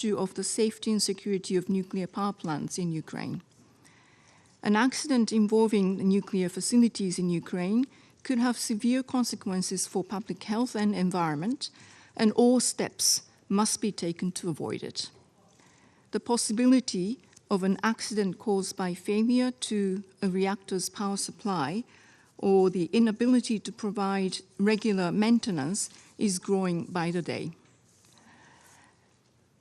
issue of the safety and security of nuclear power plants in Ukraine. An accident involving the nuclear facilities in Ukraine could have severe consequences for public health and environment, and all steps must be taken to avoid it. The possibility of an accident caused by failure to a reactor's power supply or the inability to provide regular maintenance is growing by the day.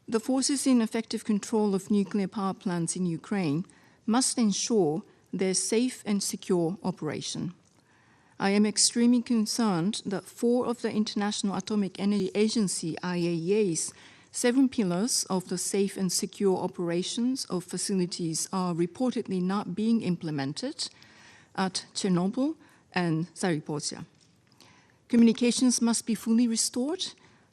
The forces in effective control of nuclear power plants in Ukraine must ensure their safe and secure operation. I am extremely concerned that 4 of the International Atomic Energy Agency, IAEA's 7 pillars of the safe and secure operations of facilities are reportedly not being implemented at Chernobyl and Zaporizhzhia. Communications must be fully restored,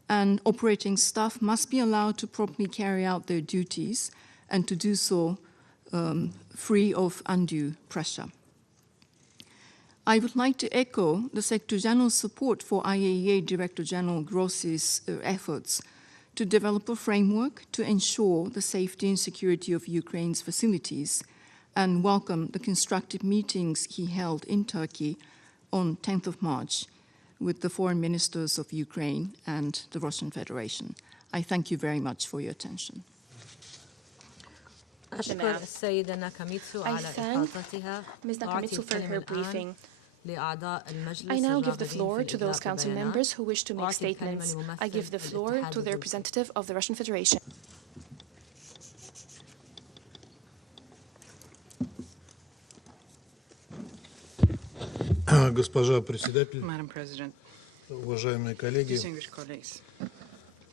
and operating staff must be allowed to properly carry out their duties and to do so free of undue pressure. I would like to echo the Secretary General's support for IAEA Director General Grossi's efforts to develop a framework to ensure the safety and security of Ukraine's facilities, and welcome the constructive meetings he held in Turkey on 10th of March with the foreign ministers of Ukraine and the Russian Federation. I thank you very much for your attention. I thank Ms. Nakamitsu for her briefing. I now give the floor to those council members who wish to make statements. I give the floor to the representative of the Russian Federation. Госпожа председатель, Madam President, уважаемые коллеги, distinguished colleagues,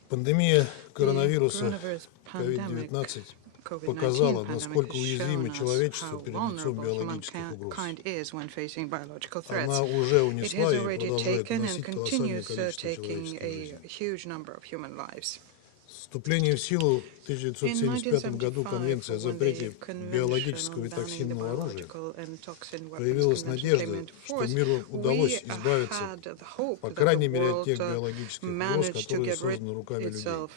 пандемия коронавируса coronavirus pandemic, COVID-19 COVID-19 показала, pandemic насколько has уязвимо shown us человечество how перед лицом vulnerable биологических угроз. humankind is when facing biological threats. Она уже It унесла has и already продолжает taken and уносить колоссальное continues количество taking человеческой a жизни. huge number of human lives. Вступление в силу в 1975 году In Конвенции о 1975, запрете when the биологического и Convention on токсинного banning the оружия, biological and toxin weapons появилась convention надежда, came into что force, миру удалось we избавиться, had the hope по that крайней the мере, от world тех биологических угроз, managed to которые get rid созданы руками людей. itself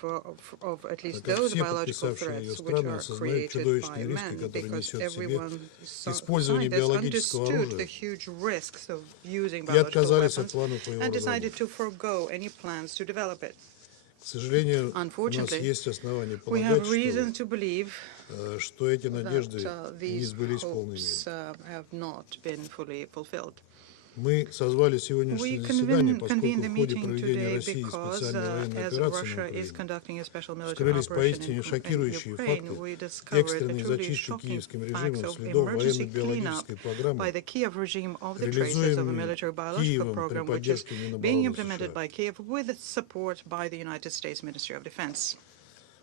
of at least Так как those все biological подписавшие ее threats which страны are осознают created чудовищные by риски, men, которые because несет в себе everyone использование биологического understood the оружия, huge risks of using и biological отказались от weapons планов по его and decided разработке. to forego any plans to develop it. К сожалению, у нас Unfortunately, есть основания we полагать, have reason to believe что эти надежды that не these сбылись в полной hopes мере. have not been fully fulfilled. Мы созвали сегодняшнее заседание, поскольку convened в the ходе meeting проведения today России because, специальной военной as операции Russia на is Украине, conducting a special military вскрылись operation поистине in шокирующие Ukraine, факты we discovered the экстренной truly зачистки shocking киевским facts режимом of следов emergency cleanup военно-биологической программы, by the Kiev regime of the traces of a реализуемой military biological Киевом при program, which is поддержке being Минобороны implemented США. by Kiev with support by the United States Ministry of Defense.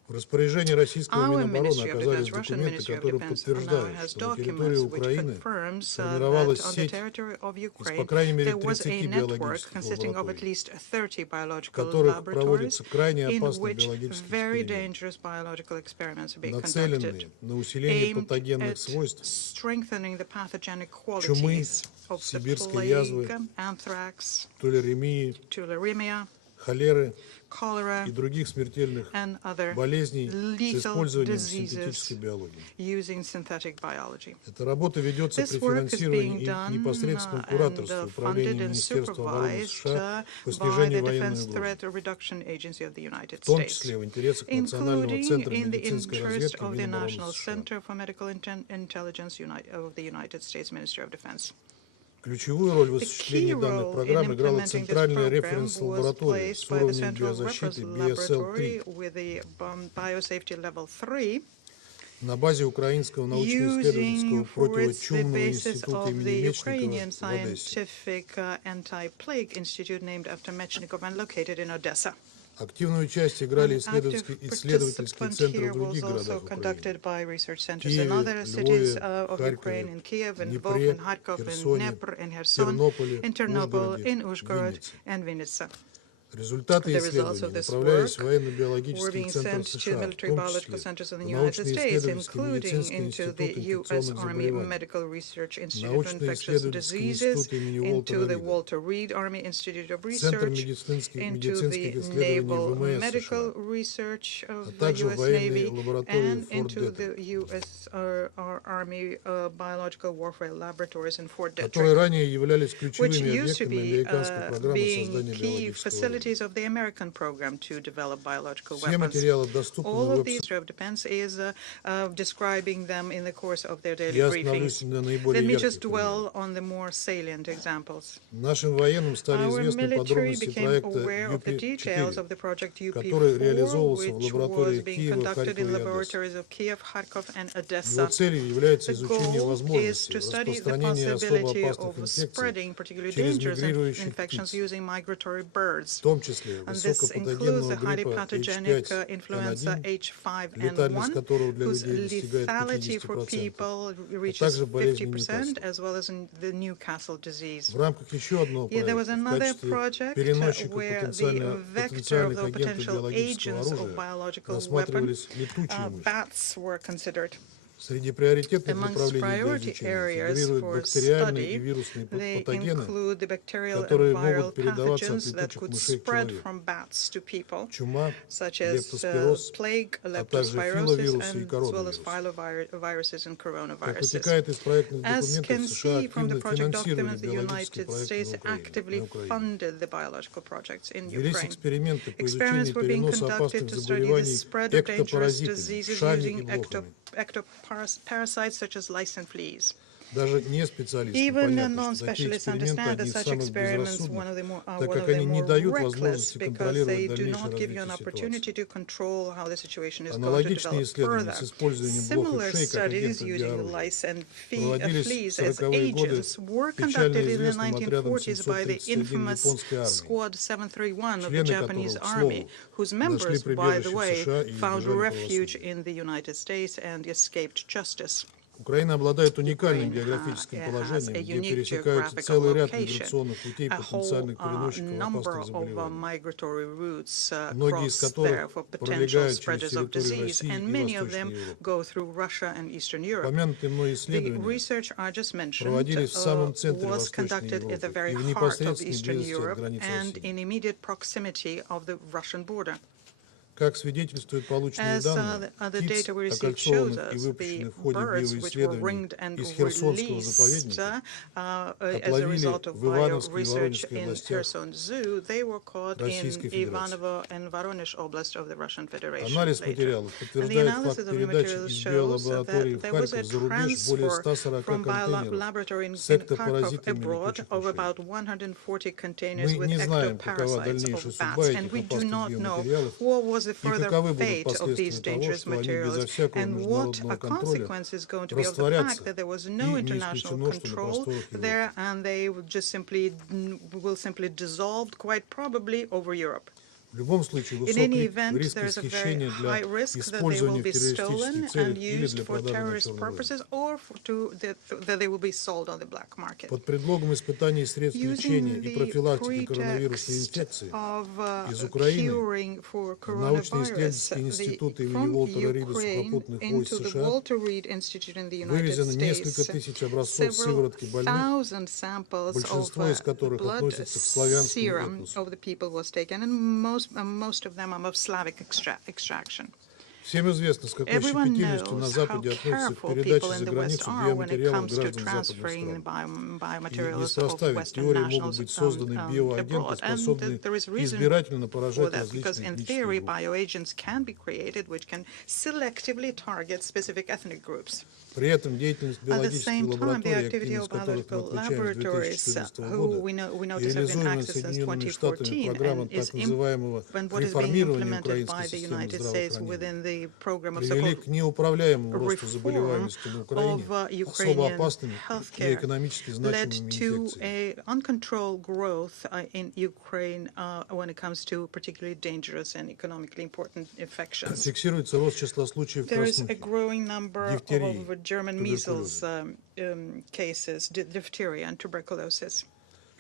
В распоряжении российского Our Минобороны Ministry of оказались Defense, Russian документы, Ministry of которые Defense, now подтверждают, has что на территории documents which Украины confirms формировалась that on the сеть territory of из, Ukraine по крайней мере, there was 30 a network биологических consisting of at лабораторий, least 30 в biological которых laboratories проводятся крайне in опасные which биологические very эксперименты, dangerous biological experiments are being conducted, нацеленные на усиление aimed патогенных at свойств strengthening the pathogenic чумы, qualities of the сибирской язвы, plague, anthrax, туляремии, tularemia, холеры cholera, и других смертельных and other болезней с lethal использованием diseases синтетической биологии. using synthetic biology. Эта работа ведется This при work is финансировании being и done непосредственном and кураторстве Управления funded and Министерства обороны supervised США по by снижению the военной Defense угрозы, Threat Reduction Agency of the United в том States, числе в интересах Национального including центра in the медицинской interest разведки of the Минобороны National США. Center for Medical Intelligence of the United States Ministry of Defense. Ключевую роль в The осуществлении key данных role in программ играла implementing this Центральная program референс-лаборатория was с placed by the уровнем Central биозащиты Reference Laboratory BSL-3 with the Biosafety Level 3, на базе Украинского научно-исследовательского using for its the противочумного basis института of имени the Мечникова Ukrainian в Одессе. Scientific Anti-Plague Institute named after Mechnikov and located in Odessa. Активную часть играли исследовательские Participant центры here в других was also городах Украины. conducted by research centers Киеве, in other cities Львове, of Ukraine, in Kiev, in Lvov, Днепре, in Kharkov, in Херсоне, Dnipro, in Kherson, Тернополе, in Chernobyl, Ужгороде, in Uzhgorod, Виннице. and Vinnytsia. Результаты The results исследований of this направлялись в work were военно-биологические being центры sent to США, в military том biological числе centers in в the United States, научно-исследовательский including медицинский into институт the U.S. инфекционных Army заболеваний, Medical Research Institute for Infectious научно-исследовательский Diseases, институт имени into Уолтера the Рида, Walter Reed Army Institute of Центр Research, into медицинских the исследований Naval ВМС Medical США, Research а of the также U.S. военные Navy, лаборатории and в Форт into the Детройт, U.S. Army Biological Warfare Laboratories in Fort которые Detroit, ранее являлись which ключевыми used to объектами be американской программы being создания key биологического facilities оружия. of the American program to develop biological Все weapons. материалы доступны All на of these веб-сайте. of defense is describing them in the course of their daily Я briefings. остановлюсь на наиболее Let me ярких just dwell on the more salient examples. Нашим военным стали Our известны military подробности became проекта aware of the details UP-4, of the project который UP4, реализовывался в which was лабораториях being Киева, conducted in Харькова и Одессы. laboratories of Kiev, Kharkov, and Его Odessa. целью является The изучение goal is возможности to study the распространения особо possibility опасных of инфекций spreading particularly через dangerous мигрирующих infections птиц, using migratory birds. в том числе And this includes the высокопатогенного highly гриппа pathogenic influenza H5N1, H5N1, летальность которого для whose людей достигает lethality for 50%, people а reaches также болезни 50%, Ньюкасла. as well as in the Newcastle disease. В рамках еще одного There was проекта в another качестве project переносчика where the vector of потенциальных the агентов potential биологического agents of оружия biological weapon, рассматривались летучие мыши. bats were considered. Среди приоритетных Amongst направлений для priority изучения areas фигурируют for бактериальные и study, вирусные they патогены, include the bacterial and которые viral могут передаваться от pathogens that летучих could мышей к spread человеку. from bats to people, Чума, such as лептоспироз, plague, а также leptospirosis, филовирусы и and as well as коронавирусы. filoviruses and Как coronaviruses. вытекает из проектных As документов, can США see from the активно project финансировали documents, the биологические United проекты States на actively Украине. funded the biological projects in Велись Ukraine. эксперименты по Experiments изучению were being переноса conducted опасных to study the заболеваний spread of dangerous эктопаразитами, diseases вшами и using блохами. ectoparasites such as lice and fleas. Даже не специалистам Even понятно, что такие non-specialists эксперименты understand that одни из such самых experiments безрассудных, так one как of the они не more дают reckless возможности because контролировать they do дальнейшее not give you an развитие opportunity ситуации. to control how the situation is going to Аналогичные develop исследования further. с использованием блох и Similar вшей как studies агентов для using оружия lice and проводились fleas в as 40-е годы agents were печально conducted in the известным отрядом 1940s by the 731 infamous японской армии, Squad 731 of the члены Japanese которого, к army, слову, whose нашли members, by the прибежище в way, США и found избежали refuge правосудия. in the United States and escaped justice. Украина обладает уникальным Ukraine географическим has положением, a где unique пересекаются geographical целый ряд location, миграционных путей a whole потенциальных переносчиков number опасных of заболеваний, migratory routes многие из cross there которых for potential пролегают через spreaders of территорию disease, России and и many of Восточной them Европы. go through Russia and Eastern Europe. Упомянутые мной The исследования research I just mentioned проводились в самом центре was Восточной conducted at the Европы very и в heart of непосредственной Eastern близости от Europe границ and России. in immediate proximity of the Russian border. Как свидетельствуют полученные As данные, the птиц, data we received shows окольцованных и us, the выпущенных в ходе birds which were биоисследований ringed and из Херсонского released заповедника as a отловили result of в Ивановской и bio-research Воронежской in областях Kherson Zoo, they were caught in Российской Федерации. Ivanovo and Voronezh Oblast of the Russian Federation Анализ later. материалов And the подтверждает analysis факт of the передачи materials из shows биолаборатории that в there was a Харьков за рубеж более transfer 140 from контейнеров biolaboratory in с Kharkov эктопаразитами abroad летучих of мышей. about 140 containers Мы with не знаем, какова ectoparasites дальнейшая of судьба bats, and этих we do опасных not know биоматериалов what was the и further каковы будут fate of these последствия того, dangerous что они безо materials, всякого and what международного a контроля consequence is going to be of the растворятся, fact that there was и no не international исключено, что на control просторах there, Европы. and they will simply dissolve quite probably over Europe. В любом случае, In any высокий event, риск there is a very исхищения для high risk that they will использования в be stolen террористических целях and или used для for продажи на terrorist черном рынке. purposes, or that they will be sold on the black market. Под предлогом испытаний средств лечения Using и the профилактики коронавирусной pretext инфекции of из Украины curing for в научно-исследовательские coronavirus институты имени from Уолтера Рида Ukraine сухопутных войск into the США Walter Reed Institute in the United вывезено несколько States, тысяч образцов several сыворотки больных, thousand samples of большинство из которых blood относятся к славянскому serum этносу. of the people was taken, and most of them are of Slavic extraction. Всем известно, с какой Everyone щепетильностью на knows how Западе относятся к careful передаче people in за the West границу are when it биоматериалов comes to граждан западных transferring стран. И biomaterials of неспроста, ведь в Western теории могут nationals быть созданы биоагенты, abroad. And способные there is reason избирательно for поражать that, because различные in этнические theory, группы. bioagents can be created which can selectively target specific ethnic groups. При этом деятельность At the биологических same time, the лабораторий, activity активность of которых мы biological отмечаем с laboratories, 2014 who года, we и notice have been реализуемая active since Соединенными Штатами 2014 программа and is так называемого and what is being реформирования implemented украинской by the системы United States здравоохранения, within the program of привели so-called к неуправляемому росту reform заболеваемости на Украине of особо Ukrainian опасными и healthcare экономически led значимыми to инфекциями. a uncontrolled growth in Ukraine when it comes to particularly dangerous and economically important infections. Фиксируется рост числа случаев There is a краснухи, growing number дифтерии, of German measles cases, diphtheria and tuberculosis.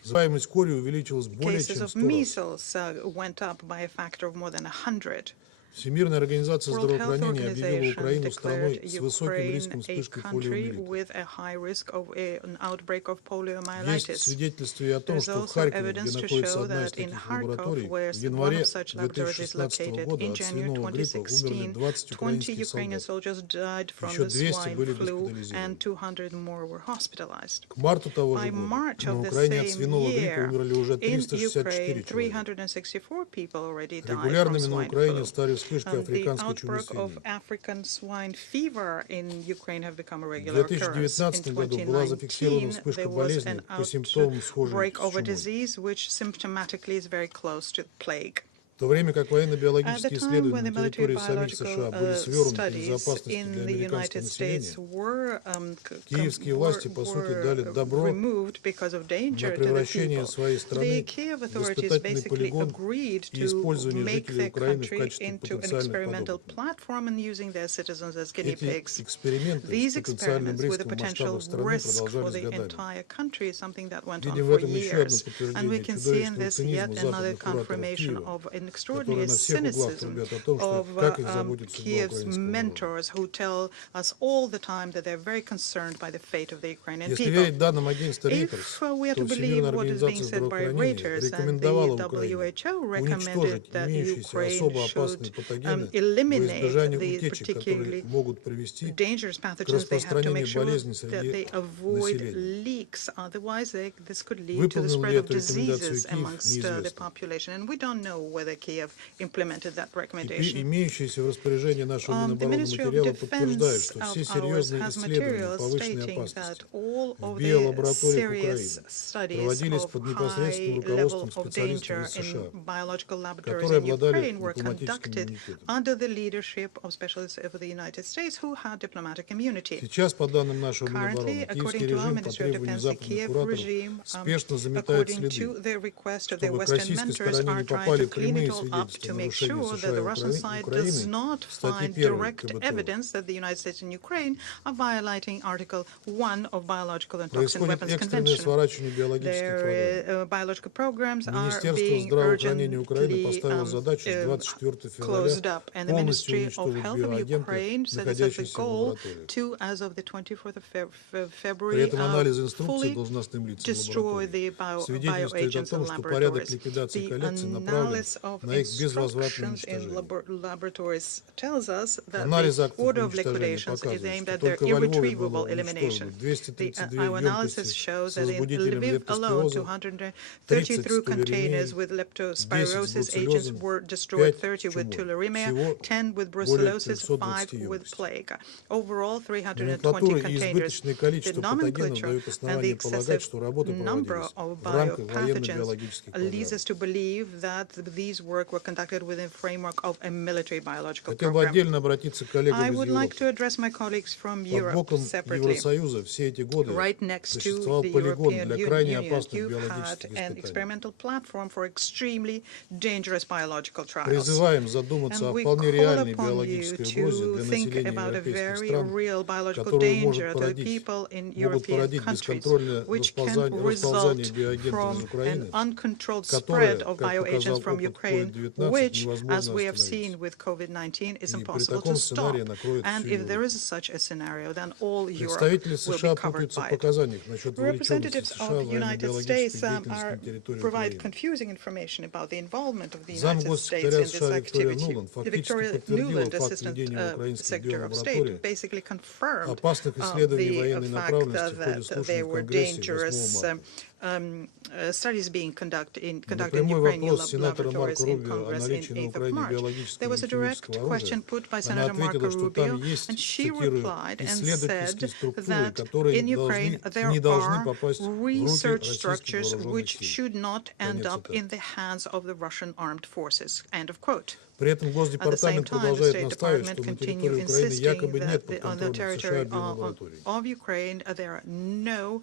Заболеваемость корью увеличилась более Cases чем of 100 раз. measles went up by a factor of more than 100. Всемирная организация World Health здравоохранения объявила Organization Украину страной declared с высоким Ukraine риском a вспышки country полиомиелита. with a high risk of an outbreak of Есть poliomyelitis. свидетельства и о том, There's что в also Харькове, где evidence to находится show одна из that in таких Kharkov, лабораторий, where в one январе of such laboratories is 2016 located, года in от January свиного гриппа умерли 2016, 20 20 украинских Ukrainian солдат. soldiers died from Еще the 200 swine были flu, госпитализированы. and 200 more were hospitalized. К марту того же By года March на of the Украине от same свиного гриппа year, умерли уже in 364 Ukraine, человека. 364 people already died from Регулярными на swine Украине flu. стали вспышки The африканской чумы outbreak of свиней. African swine fever in Ukraine have become a В regular occurrence. In 2019 году была зафиксирована 2019, вспышка there was болезни an по симптомам схожей outbreak с of a чумой. disease which symptomatically is very close to plague. В то время как At the военно-биологические time исследования when the на территории самих США были military-biological свернуты из studies безопасности in для the американского United States населения, киевские власти, по сути, дали добро removed because of на danger to the превращение people. своей The страны Kiev в authorities испытательный basically полигон agreed и to использование make жителей their Украины в country качестве into an потенциальных experimental подопытных. platform and using their citizens as guinea Эти pigs. эксперименты These с потенциальным experiments with a риском в potential масштабах страны risk for продолжались the годами. entire country is something that went on Видим в for этом еще одно years. And we подтверждение can see in чудовищного this цинизма yet another западных кураторов confirmation Киева, of an которые extraordinary на всех углах cynicism трубят о том, of как их заботит судьба Kiev's украинского народа. mentors who tell us all the time that they're very concerned by the fate of the Ukrainian Если people. верить данным агентства If Reuters, we are to то believe Всемирная what is being организация said by здравоохранения Reuters, and the рекомендовала Украине WHO уничтожить recommended that имеющиеся Ukraine особо опасные should патогены во eliminate избежание the утечек, которые particularly могут привести dangerous к pathogens. They have to make распространению sure болезней that среди they avoid населения. leaks. Otherwise, this could lead to the Выполнил spread ли of эту рекомендацию diseases Киев, amongst the неизвестно. population. And we don't know whether Kiev implemented that И recommendation. имеющиеся в распоряжении нашего The Минобороны Ministry of материалы подтверждают, Defense что of все ours серьезные has исследования materials повышенной stating опасности that all в of the биолабораториях serious Украины studies проводились of под high непосредственным level руководством of специалистов danger из США, in biological laboratories которые in обладали Ukraine were дипломатическим conducted иммунитетом. under the leadership of specialists of the United States who had diplomatic immunity. Сейчас, по данным нашего Currently, Минобороны, according киевский to our режим по Ministry of требованию Defense, the западных Kiev кураторов regime, спешно заметает according следы, to the request of their чтобы к Western российской mentors, стороне are не trying попали to clean it прямые all up свидетельства to make нарушения sure that США the и Russian side Украины does not в статье find 1 direct КБТО. evidence that the United States and Ukraine are violating Article 1 of Biological and Toxin Происходит Weapons экстренное Convention. сворачивание биологических программ. Their biological programs are Министерство being здравоохранения Украины urgently поставило задачу с 24 closed февраля up, and the полностью Ministry of уничтожить Health of биоагенты, Ukraine set as a находящиеся в goal лабораториях. to, as of the 24th of При February, этом анализ инструкций fully должностным лицам destroy лабораторий the свидетельствует о bioagents том, in что порядок laboratories. ликвидации The коллекций направлен analysis of на их безвозвратное instructions in уничтожение. laboratories tells us that Анализ the актов order of уничтожения liquidations is показывает, aimed что at their только во Львове было irretrievable elimination. уничтожено 232 Our analysis емкости shows с that in возбудителем Lviv alone, лептоспироза, 233 30 containers с with 10 leptospirosis с agents бруцеллезом, were destroyed, 5 30 с with чумой. tularemia, Всего 10 with более brucellosis, 5 320 with емкостей. plague. Overall, 320 Номенклатура и containers. избыточное The количество патогенов nomenclature дают and the основание полагать, excessive что работы number проводились of в рамках biopathogens военно-биологических leads программ. us to believe that these work were conducted within the framework of a military biological Хотел бы program. отдельно обратиться к коллегам I из would like to Европы. address my colleagues from Под Europe боком separately. Евросоюза все эти годы Right next to существовал the полигон European для крайне Union, опасных you've had биологических an испытаний. experimental platform for extremely dangerous biological trials. Призываем задуматься And о we вполне call реальной upon you биологической угрозе to для think населения about a европейских very стран, real biological которую danger to the people in European породить countries, бесконтрольное which can расползание result биоагентов из from Украины, an uncontrolled которое, spread of как показал bioagents from опыт Ukraine, COVID-19, which, невозможно as we have остановить. seen with COVID-19, is И при impossible to таком stop. сценарии накроет And всю if there Европу. is such a scenario, then all Europe Представители will США be covered путаются в by it. показаниях насчет вовлеченности Representatives США of в the United States военно-биологическую деятельность на территории provide Украины. confusing information about the involvement of the Зам United States госсекретаря in this США Виктория activity. Нуланд фактически Victoria подтвердила Nuland, факт Assistant ведения в украинских Secretary of State, биолабораториях basically confirmed опасных исследований the военной fact направленности в ходе that слушаний there в were Конгрессе dangerous 8 марта. studies being conducted in Прямой Ukrainian вопрос сенатора laboratories Марко in Рубио о Congress in наличии на 8th of Украине March. биологического There was и a direct химического question оружия. put by Она Senator Marco ответила, что там Rubio, есть, and she цитирую, replied and исследовательские said структуры, that которые in Ukraine there не должны are попасть в руки research российских structures вооруженных which сил. should not end Конец up цитаты. in the hands of the Russian armed forces. End of quote. При этом At the same Госдепартамент time, the продолжает State настаивать, Department что на continue территории Украины insisting якобы нет that под on the контролем США territory биолабораторий. of Ukraine there are no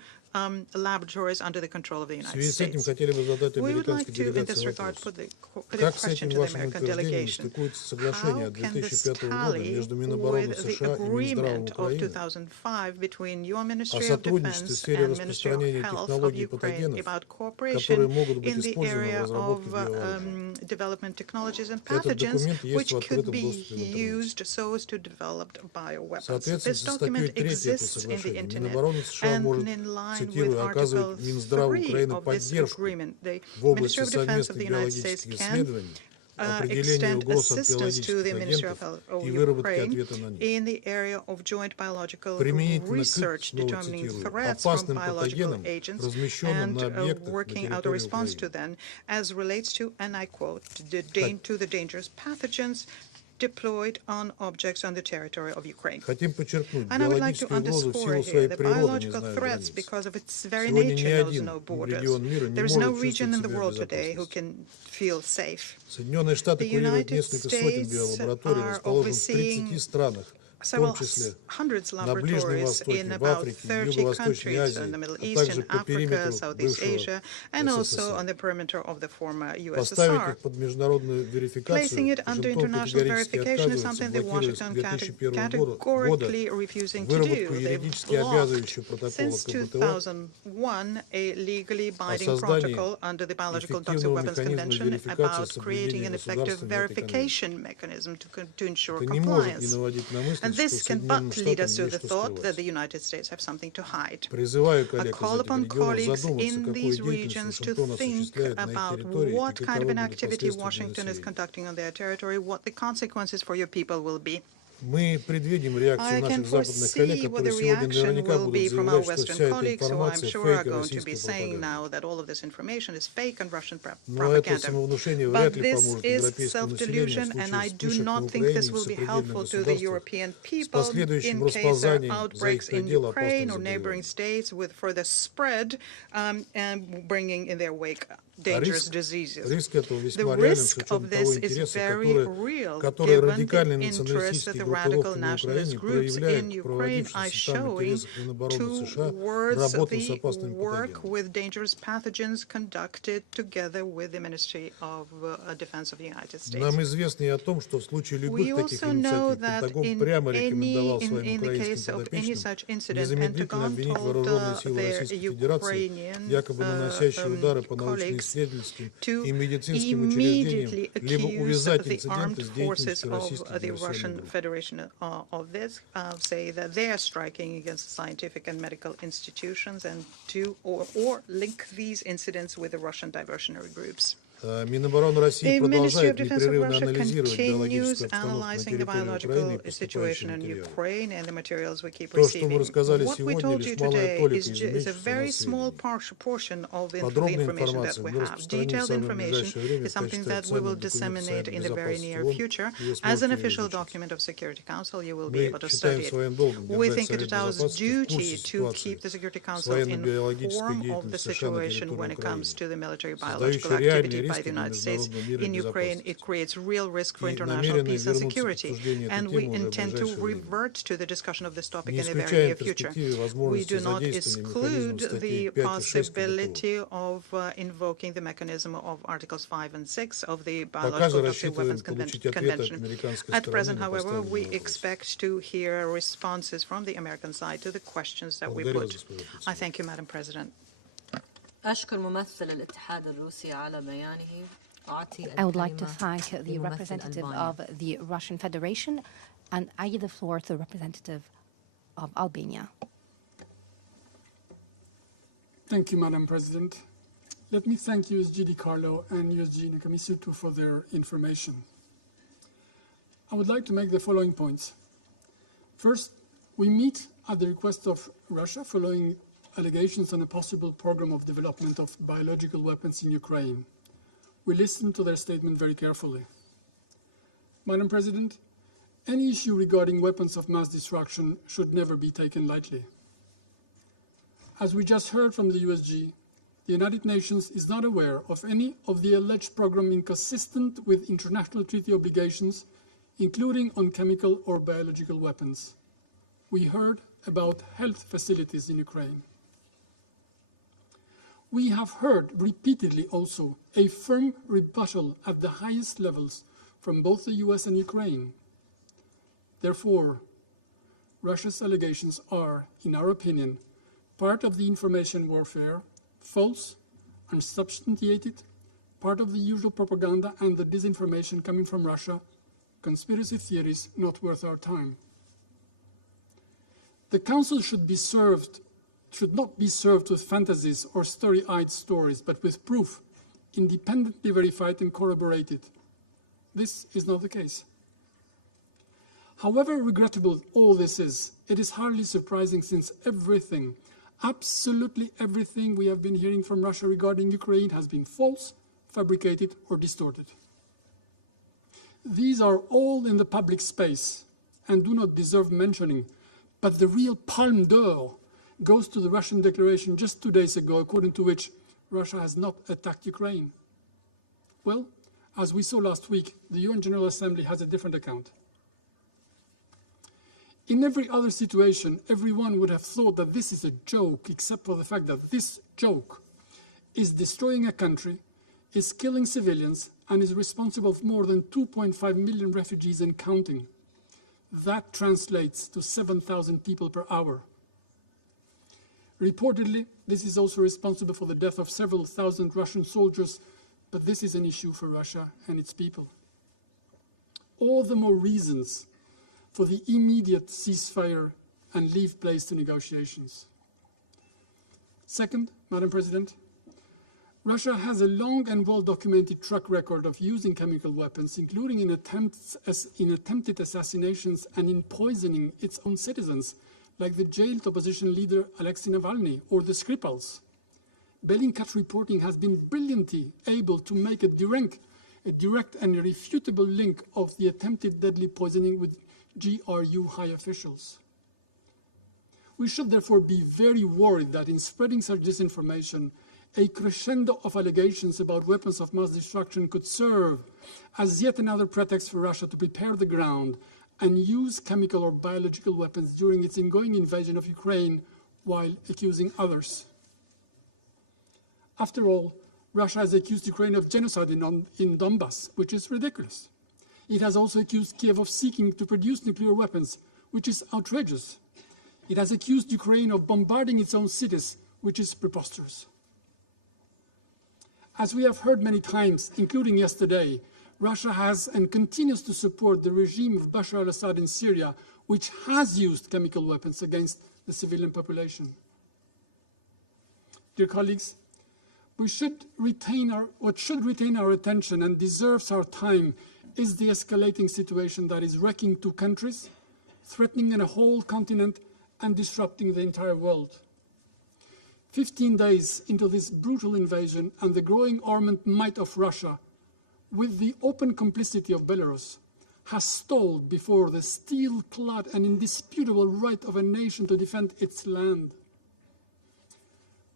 laboratories under the control of the В United связи с этим States. хотели бы задать We would like американской to, in делегации this regard, вопрос. put a Как с question этим to the вашим American утверждением delegation. стыкуется соглашение How от can this 2005 года tally между Минобороны with the США и Минздравом agreement of Украины 2005 between your о Ministry of сотрудничестве в Defense сфере and Ministry of распространения Health of технологий Ukraine патогенов, about которые cooperation могут быть in the использованы в area разработке of биооружия? development technologies and Этот pathogens документ есть which в could открытом be доступе в интернете. used so as to develop В bioweapons. соответствии This со статьей document 3 этого exists in the соглашения, internet, Минобороны США and может, in line with цитирую, Article оказывать Минздраву 3 Украины of this поддержку agreement. The в области Ministry of Defense of совместных the United States биологических can исследований, определения extend угроз от assistance to the биологических Ministry of агентов Health of и выработки Ukraine ответа на них. in the area of joint biological Применительно к, research, снова determining цитирую, threats from опасным biological патогенам, agents размещенным and на объектах на working out a территории response to Украины. them as relates to, and I quote, to the dangerous pathogens deployed on objects on the territory of Ukraine. Хотим подчеркнуть, And I would like to биологическая угроза в underscore силу here своей the природы не biological знает threats, границ. because of its very Сегодня ни nature, knows один no borders. регион мира не There is no может region in чувствовать the себя в world today who безопасности. can feel safe. Соединенные Штаты The курируют United несколько сотен States биолабораторий, are расположенных в overseeing 30 странах, в several том числе hundreds на Ближнем laboratories Востоке, in в about Африке, в 30 Юго-Восточной countries in Азии, the Middle а East, также in по Africa, периметру Southeast бывшего Asia, and also on СССР. the perimeter of the former Поставить USSR. их под международную Placing верификацию it under Вашингтон international категорически verification is отказывается, something that блокируя с Washington 2001 года categorically refusing to выработку do. They've юридически blocked обязывающего протокола since КБТО 2001 a legally о binding создании protocol under the Biological and Toxic эффективного Weapons механизма Convention верификации about creating соблюдения an effective государствами этой конвенции. verification mechanism to ensure Это не может не compliance. наводить на мысль, And что this can Соединенным but lead Штатам us to есть the что thought that скрывать. the United States have something to hide. Призываю I коллег из call этих upon регионов colleagues задуматься, in какую these деятельность regions to Вашингтон think осуществляет на их about территории и what kind of каковы an будут activity последствия для Washington is населения. conducting on their territory, what the consequences for your people will be. Мы предвидим реакцию I can наших западных коллег, foresee what the которые сегодня reaction наверняка will будут be from our заявлять, что Western вся эта colleagues, who I'm информация sure фейк are и going to be российская saying пропаганда. now that all of this information is fake and Russian Но это propaganda. самовнушение But вряд ли this поможет is европейскому населению в self-delusion, and I случае do вспышек на not think Украине this и в will be сопредельных helpful to the государствах European с people последующим in case there are расползанием за их outbreaks in пределы Ukraine опасных or neighboring заболеваний. states with further spread and bringing in their wake dangerous diseases. Риск этого The весьма реален с risk учетом of того this is интереса, very real, который given радикальные the interest that националистические the radical группировки на nationalist Украине groups проявляют in к Ukraine are проводившимся там showing интересах Минобороны США towards работу с the опасными work патогенами. with dangerous pathogens conducted together with the Ministry of Defense of the United States. Нам известно и о том, что в случае We любых таких also know инициатив that Пентагон прямо рекомендовал своим in the украинским case of any подопечным such incident, незамедлительно Pentagon обвинить told вооруженные силы their Российской Федерации, Ukrainian якобы наносящие удары по colleagues научно-исследовательским to и медицинским immediately учреждениям, либо accuse увязать the armed инциденты с forces деятельностью российских of the диверсионных Russian групп. Federation of this, say that they are striking against scientific and medical institutions and or link these incidents with the Russian diversionary groups. Минобороны России The Ministry of продолжает Defense of непрерывно Russia анализировать continues биологическую обстановку на analyzing the территории Украины и biological situation поступающие in материалы. Ukraine and the materials we keep То, что мы receiving. рассказали What we сегодня, told you лишь малая today толика is a имеющихся very нас small сведений. portion of the Подробная information that информация we мы have. распространим в Detailed самое information ближайшее время is в something качестве that we will официального документа disseminate Совета in the very Безопасности near ООН. future. Вы As an сможете official изучить. document of Security Council, you will be Мы able to считаем study it. своим долгом We держать think it Совет is our Безопасности в duty курсе to ситуации keep the Security с Council военно-биологической informed of the деятельностью США на situation when территории it comes Украины, to the military создающей biological реальные activity by риски the для United States международного мира и in Ukraine. It безопасности. creates real risk for И international намерены peace and вернуться к security. обсуждению этой And we темы уже в intend to ближайшее время. revert to the discussion of this topic Не in the very исключаем near future. перспективы We возможности do not задействования exclude механизмов the статей 5 и 6 КБТО. possibility of invoking the mechanism of Articles 5 and 6 of the Пока же Biological Toxic рассчитываем Weapons получить ответы от Convention. американской At стороны present, на however, поставленные we вопросы. expect to hear responses from the American side to the questions that we Благодарю вас, put. господин I председатель. thank you, Madam President. أشكر ممثل الاتحاد الروسي على بيانه. I would like to thank the representative of the Russian Federation, and I give the floor to the representative of Albania. Thank you, Madam President. Let me thank USG DiCarlo and USG Necamisitu for their information. I would like to make the following points. First, we meet at the request of Russia following allegations on a possible program of development of biological weapons in Ukraine. We listened to their statement very carefully. Madam President, any issue regarding weapons of mass destruction should never be taken lightly. As we just heard from the USG, the United Nations is not aware of any of the alleged program inconsistent with international treaty obligations, including on chemical or biological weapons. We heard about health facilities in Ukraine. We have heard repeatedly also a firm rebuttal at the highest levels from both the US and Ukraine. Therefore, Russia's allegations are, in our opinion, part of the information warfare, false, unsubstantiated, part of the usual propaganda and the disinformation coming from Russia, conspiracy theories not worth our time. The Council should not be served with fantasies or story-eyed stories, but with proof, independently verified and corroborated. This is not the case. However regrettable all this is, it is hardly surprising since everything, absolutely everything we have been hearing from Russia regarding Ukraine has been false, fabricated, or distorted. These are all in the public space and do not deserve mentioning, but the real palme d'or goes to the Russian declaration just 2 days ago, according to which Russia has not attacked Ukraine. Well, as we saw last week, the UN General Assembly has a different account. In every other situation, everyone would have thought that this is a joke, except for the fact that this joke is destroying a country, is killing civilians, and is responsible for more than 2.5 million refugees and counting. That translates to 7,000 people per hour. Reportedly, this is also responsible for the death of several thousand Russian soldiers, but this is an issue for Russia and its people. All the more reasons for the immediate ceasefire and leave place to negotiations. Second, Madam President, Russia has a long and well-documented track record of using chemical weapons, including in attempted assassinations and in poisoning its own citizens, like the jailed opposition leader Alexei Navalny or the Skripals. Bellingcat reporting has been brilliantly able to make a direct and irrefutable link of the attempted deadly poisoning with GRU high officials. We should therefore be very worried that in spreading such disinformation, a crescendo of allegations about weapons of mass destruction could serve as yet another pretext for Russia to prepare the ground and use chemical or biological weapons during its ongoing invasion of Ukraine while accusing others. After all, Russia has accused Ukraine of genocide in Donbass, which is ridiculous. It has also accused Kiev of seeking to produce nuclear weapons, which is outrageous. It has accused Ukraine of bombarding its own cities, which is preposterous. As we have heard many times, including yesterday, Russia has and continues to support the regime of Bashar al-Assad in Syria, which has used chemical weapons against the civilian population. Dear colleagues, what should retain our attention and deserves our time is the escalating situation that is wrecking 2 countries, threatening a whole continent, and disrupting the entire world. 15 days into this brutal invasion and the growing armed might of Russia, with the open complicity of Belarus, has stalled before the steel-clad and indisputable right of a nation to defend its land.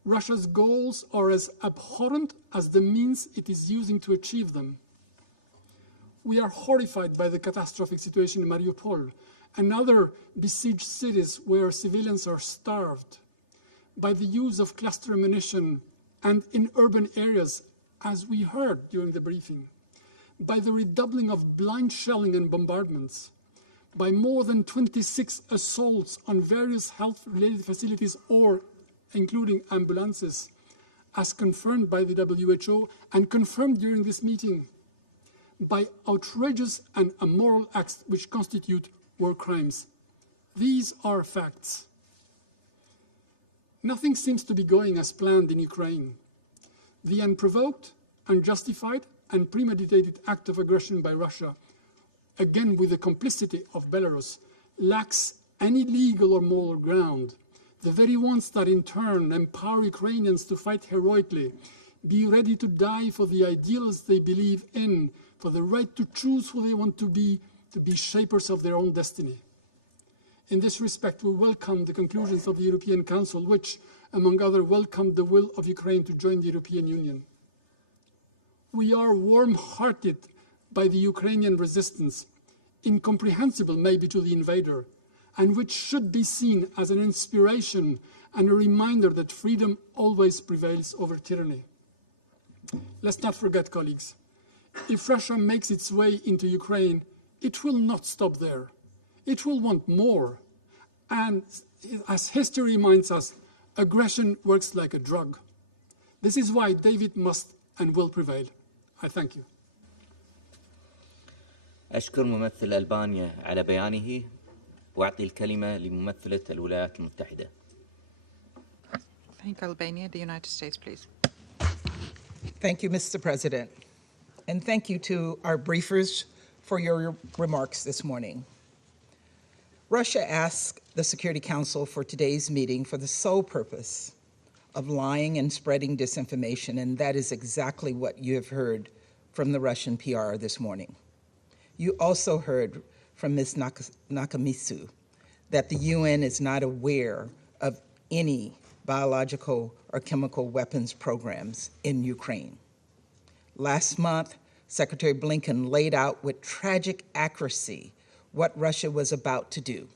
Russia's goals are as abhorrent as the means it is using to achieve them. We are horrified by the catastrophic situation in Mariupol and other besieged cities where civilians are starved, by the use of cluster ammunition and in urban areas, as we heard during the briefing, by the redoubling of blind shelling and bombardments, by more than 26 assaults on various health-related facilities or including ambulances, as confirmed by the WHO and confirmed during this meeting, by outrageous and immoral acts which constitute war crimes. These are facts. Nothing seems to be going as planned in Ukraine. The unprovoked, unjustified, and premeditated act of aggression by Russia, again with the complicity of Belarus, lacks any legal or moral ground. The very ones that in turn empower Ukrainians to fight heroically, be ready to die for the ideals they believe in, for the right to choose who they want to be shapers of their own destiny. In this respect, we welcome the conclusions of the European Council, which, among others, welcomed the will of Ukraine to join the European Union. We are warm-hearted by the Ukrainian resistance, incomprehensible maybe to the invader, and which should be seen as an inspiration and a reminder that freedom always prevails over tyranny. Let's not forget, colleagues, if Russia makes its way into Ukraine, it will not stop there. It will want more. And as history reminds us, aggression works like a drug. This is why David must and will prevail. I thank you. أشكر ممثل ألبانيا على بيانه وأعطي الكلمة لممثلة الولايات المتحدة. Thank Albania. The United States, please. Thank you, Mr. President. And thank you to our briefers for your remarks this morning. Russia asked the Security Council for today's meeting for the sole purpose of lying and spreading disinformation, and that is exactly what you have heard from the Russian PR this morning. You also heard from Ms. Nakamitsu that the UN is not aware of any biological or chemical weapons programs in Ukraine. Last month, Secretary Blinken laid out with tragic accuracy what Russia was about to do.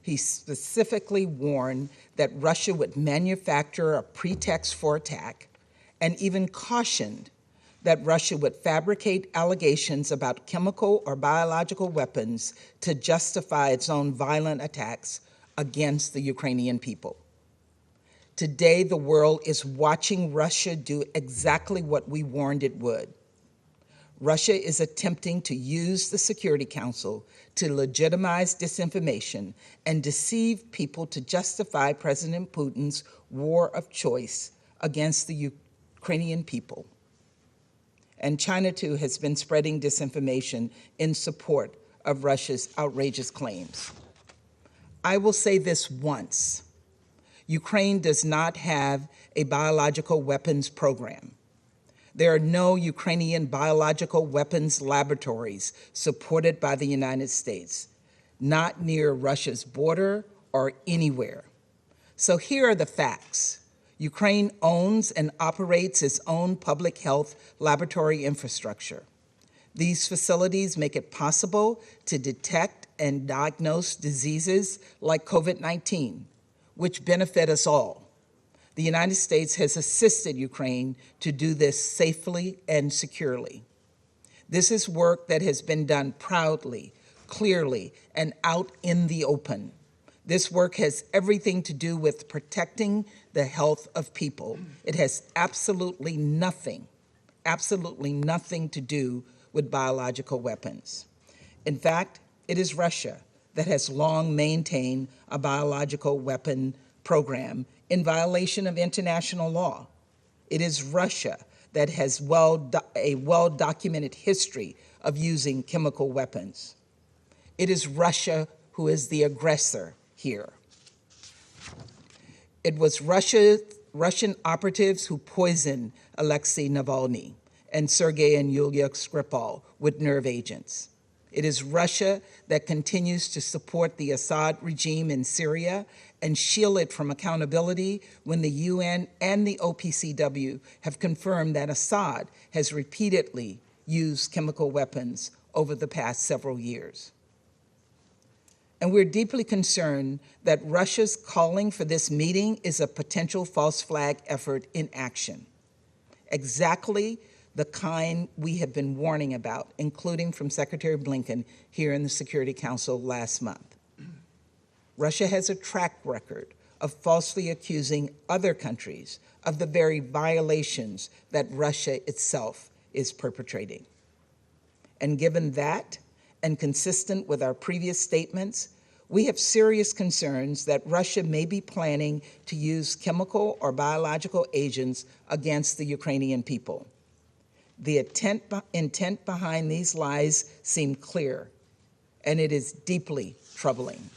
He specifically warned that Russia would manufacture a pretext for attack and even cautioned that Russia would fabricate allegations about chemical or biological weapons to justify its own violent attacks against the Ukrainian people. Today, the world is watching Russia do exactly what we warned it would. Russia is attempting to use the Security Council to legitimize disinformation and deceive people to justify President Putin's war of choice against the Ukrainian people. And China, too, has been spreading disinformation in support of Russia's outrageous claims. I will say this once. Ukraine does not have a biological weapons program. There are no Ukrainian biological weapons laboratories supported by the United States, not near Russia's border or anywhere. So here are the facts. Ukraine owns and operates its own public health laboratory infrastructure. These facilities make it possible to detect and diagnose diseases like COVID-19, which benefit us all. The United States has assisted Ukraine to do this safely and securely. This is work that has been done proudly, clearly, and out in the open. This work has everything to do with protecting the health of people. It has absolutely nothing to do with biological weapons. In fact, it is Russia that has long maintained a biological weapon program in violation of international law. It is Russia that has a well-documented history of using chemical weapons. It is Russia who is the aggressor here. It was Russian operatives who poisoned Alexei Navalny and Sergei and Yulia Skripal with nerve agents. It is Russia that continues to support the Assad regime in Syria and shield it from accountability when the UN and the OPCW have confirmed that Assad has repeatedly used chemical weapons over the past several years. And we're deeply concerned that Russia's calling for this meeting is a potential false flag effort in action. Exactly the kind we have been warning about, including from Secretary Blinken here in the Security Council last month. Russia has a track record of falsely accusing other countries of the very violations that Russia itself is perpetrating. And given that, and consistent with our previous statements, we have serious concerns that Russia may be planning to use chemical or biological agents against the Ukrainian people. The intent behind these lies seem clear, and it is deeply troubling.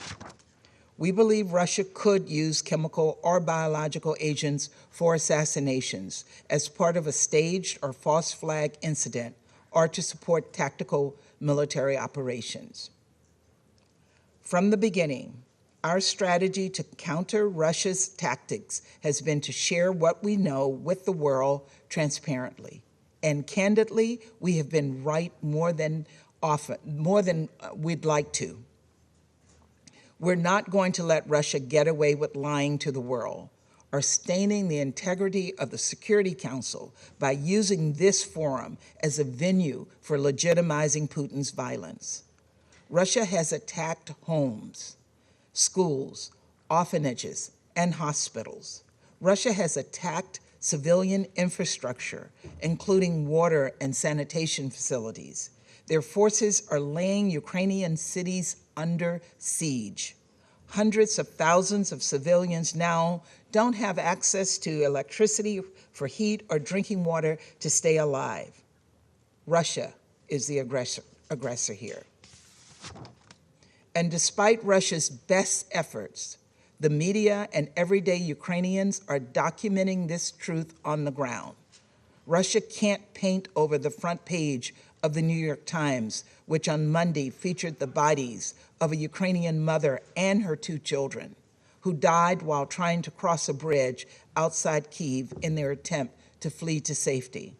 We believe Russia could use chemical or biological agents for assassinations as part of a staged or false flag incident or to support tactical military operations. From the beginning, Our strategy to counter Russia's tactics has been to share what we know with the world transparently. And candidly, we have been right more than we'd like to. We're not going to let Russia get away with lying to the world or staining the integrity of the Security Council by using this forum as a venue for legitimizing Putin's violence. Russia has attacked homes, schools, orphanages, and hospitals. Russia has attacked civilian infrastructure, including water and sanitation facilities. Their forces are laying Ukrainian cities under siege. Hundreds of thousands of civilians now don't have access to electricity for heat or drinking water to stay alive. Russia is the aggressor here. And despite Russia's best efforts, the media and everyday Ukrainians are documenting this truth on the ground. Russia can't paint over the front page of the New York Times, which on Monday featured the bodies of a Ukrainian mother and her 2 children who died while trying to cross a bridge outside Kyiv in their attempt to flee to safety.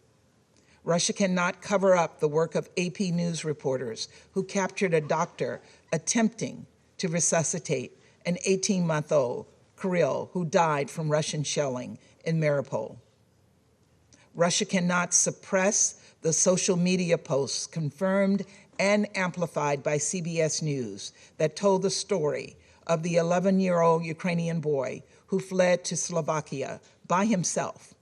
Russia cannot cover up the work of AP News reporters who captured a doctor attempting to resuscitate an 18-month-old Kirill who died from Russian shelling in Mariupol. Russia cannot suppress the social media posts confirmed and amplified by CBS News that told the story of the 11-year-old Ukrainian boy who fled to Slovakia by himself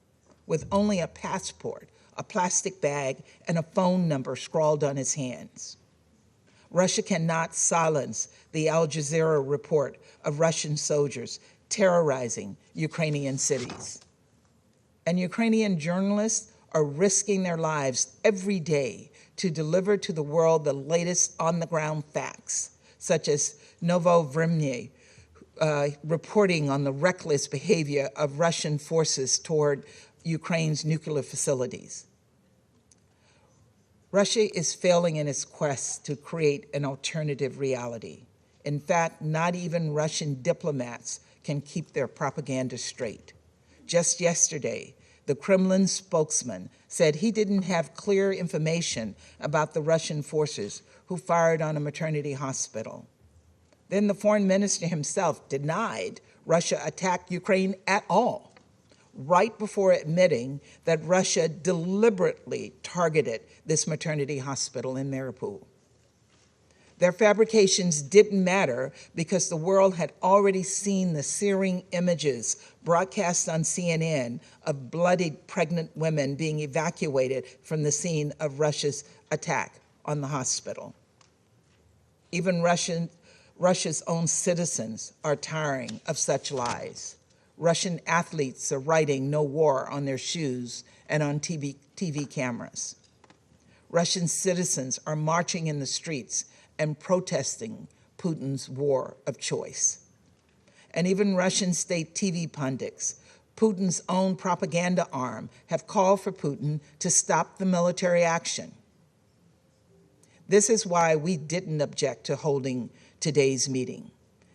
with only a passport, a plastic bag, and a phone number scrawled on his hands. Russia cannot silence the Al Jazeera report of Russian soldiers terrorizing Ukrainian cities. And Ukrainian journalists are risking their lives every day to deliver to the world the latest on-the-ground facts, such as Novo Vremye reporting on the reckless behavior of Russian forces toward Ukraine's nuclear facilities. Russia is failing in its quest to create an alternative reality. In fact, not even Russian diplomats can keep their propaganda straight. Just yesterday, the Kremlin spokesman said he didn't have clear information about the Russian forces who fired on a maternity hospital. Then the foreign minister himself denied Russia attacked Ukraine at all, right before admitting that Russia deliberately targeted this maternity hospital in Mariupol. Their fabrications didn't matter because the world had already seen the searing images broadcast on CNN of bloodied pregnant women being evacuated from the scene of Russia's attack on the hospital. Even Russia's own citizens are tiring of such lies. Russian athletes are writing "No war" on their shoes and on TV cameras. Russian citizens are marching in the streets and protesting Putin's war of choice. And even Russian state TV pundits, Putin's own propaganda arm, have called for Putin to stop the military action. This is why we didn't object to holding today's meeting.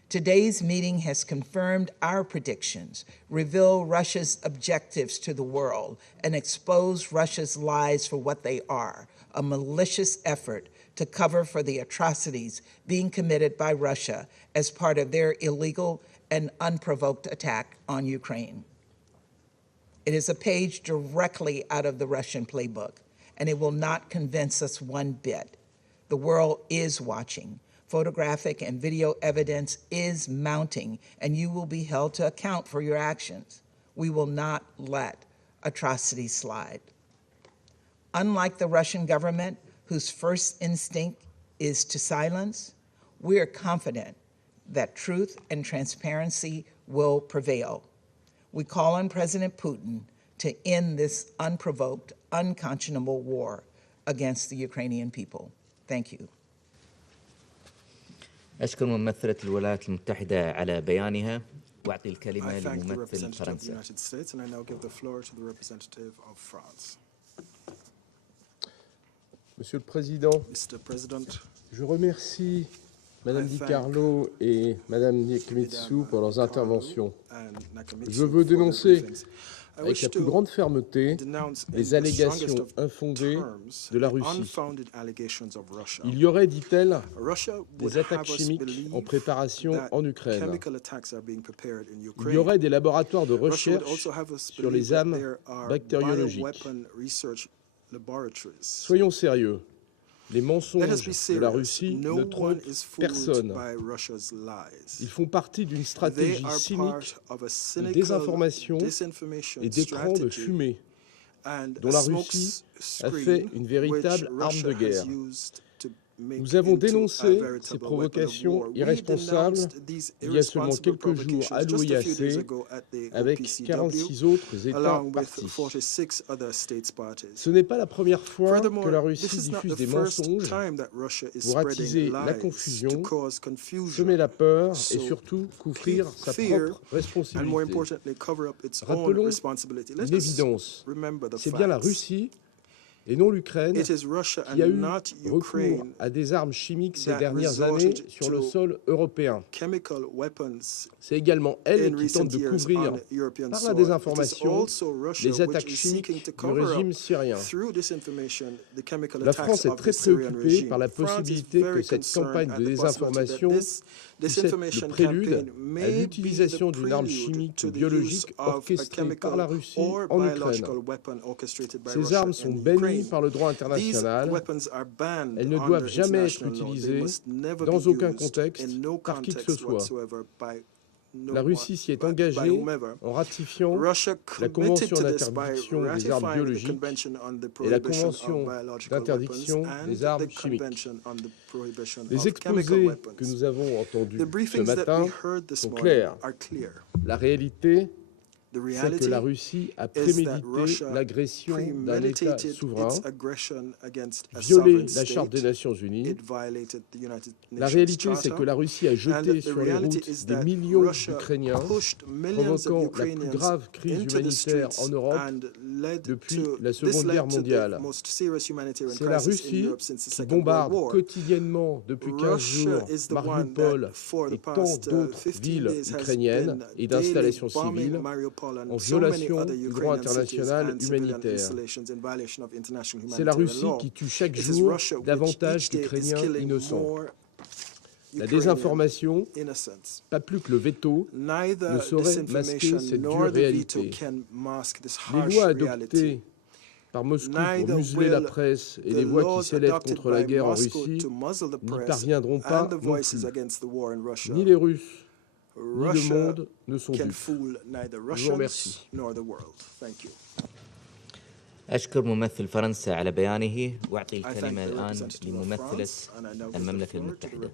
Today's meeting has confirmed our predictions, revealed Russia's objectives to the world, and exposed Russia's lies for what they are, a malicious effort to cover for the atrocities being committed by Russia as part of their illegal and unprovoked attack on Ukraine. It is a page directly out of the Russian playbook, and it will not convince us one bit. The world is watching. Photographic and video evidence is mounting, and you will be held to account for your actions. We will not let atrocities slide. Unlike the Russian government, whose first instinct is to silence, we are confident that truth and transparency will prevail. We call on President Putin to end this unprovoked, unconscionable war against the Ukrainian people. Thank you. أشكر ممثلة الولايات المتحدة على بيانها وأعطي الكلمة لممثل فرنسا. United States, and I now give the floor to the representative of France. Monsieur le Président, Mr. President, je remercie Madame Di Carlo et Madame Nakamitsu pour leurs interventions. Je veux dénoncer avec la plus grande fermeté les allégations infondées de la Russie. Il y aurait, dit-elle, des attaques chimiques en préparation en Ukraine. Il y aurait des laboratoires de recherche sur les armes bactériologiques. Soyons sérieux. Les mensonges de la Russie ne trompent personne. Ils font partie d'une stratégie cynique de désinformation et d'écran de fumée, dont la Russie a fait une véritable arme de guerre. Nous avons dénoncé ces provocations irresponsables il y a seulement quelques jours à l'OIAC avec 46 autres États partis. Ce n'est pas la première fois que la Russie diffuse des mensonges pour attiser la confusion, semer la peur et surtout couvrir sa propre responsabilité. Rappelons une évidence, c'est bien la Russie et non l'Ukraine, qui a eu recours à des armes chimiques ces dernières années sur le sol européen. C'est également elle qui tente de couvrir, par la désinformation, les attaques chimiques du régime syrien. La France est très préoccupée par la possibilité que cette campagne de désinformation puisse être le prélude à l'utilisation d'une arme chimique ou biologique orchestrée par la Russie en Ukraine. Ces armes sont bannies par le droit international. Elles ne doivent jamais être utilisées dans aucun contexte par qui que ce soit. La Russie s'y est engagée en ratifiant la Convention d'interdiction des armes biologiques et la Convention d'interdiction des armes chimiques. Les exposés que nous avons entendus ce matin sont clairs. La réalité, c'est que la Russie a prémédité l'agression d'un État souverain, violé la Charte des Nations Unies. La réalité, c'est que la Russie a jeté sur les routes des millions d'Ukrainiens, provoquant la plus grave crise humanitaire en Europe depuis la Seconde Guerre mondiale. C'est la Russie qui bombarde quotidiennement depuis 15 jours Mariupol et tant d'autres villes ukrainiennes et d'installations civiles, en violation du droit international humanitaire. C'est la Russie qui tue chaque jour davantage d'Ukrainiens innocents. La désinformation, pas plus que le veto, ne saurait masquer cette dure réalité. Les lois adoptées par Moscou pour museler la presse et les voix qui s'élèvent contre la guerre en Russie n'y parviendront pas non plus. Ni les Russes, ni le monde ne sont dupes. Je vous remercie. أشكر ممثل فرنسا على بيانه وأعطي الكلمة الآن لممثلة المملكة المتحدة.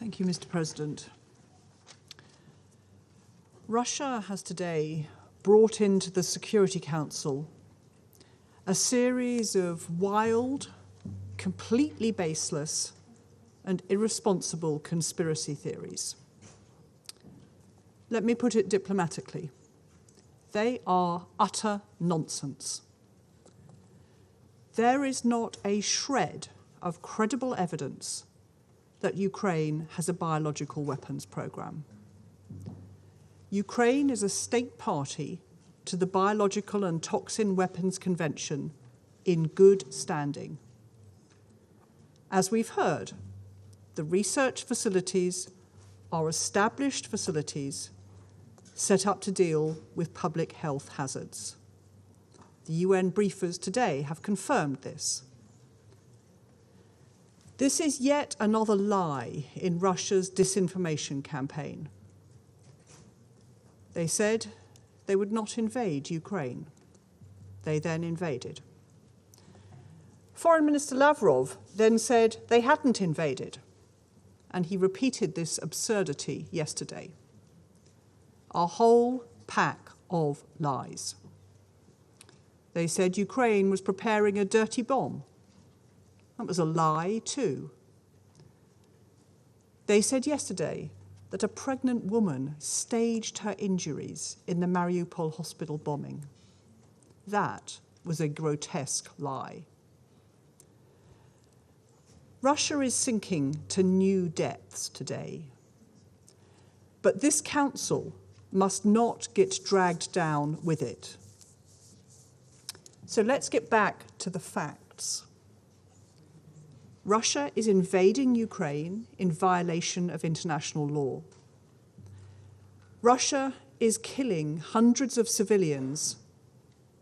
Thank you, Mr. President. Russia has today brought into the Security Council a series of wild, completely baseless, and irresponsible conspiracy theories. Let me put it diplomatically. They are utter nonsense. There is not a shred of credible evidence that Ukraine has a biological weapons program. Ukraine is a state party to the Biological and Toxin Weapons Convention in good standing. As we've heard, the research facilities are established facilities set up to deal with public health hazards. The UN briefers today have confirmed this. This is yet another lie in Russia's disinformation campaign. They said they would not invade Ukraine. They then invaded. Foreign Minister Lavrov then said they hadn't invaded, and he repeated this absurdity yesterday. A whole pack of lies. They said Ukraine was preparing a dirty bomb. That was a lie too. They said yesterday that a pregnant woman staged her injuries in the Mariupol hospital bombing. That was a grotesque lie. Russia is sinking to new depths today. But this Council must not get dragged down with it. So let's get back to the facts. Russia is invading Ukraine in violation of international law. Russia is killing hundreds of civilians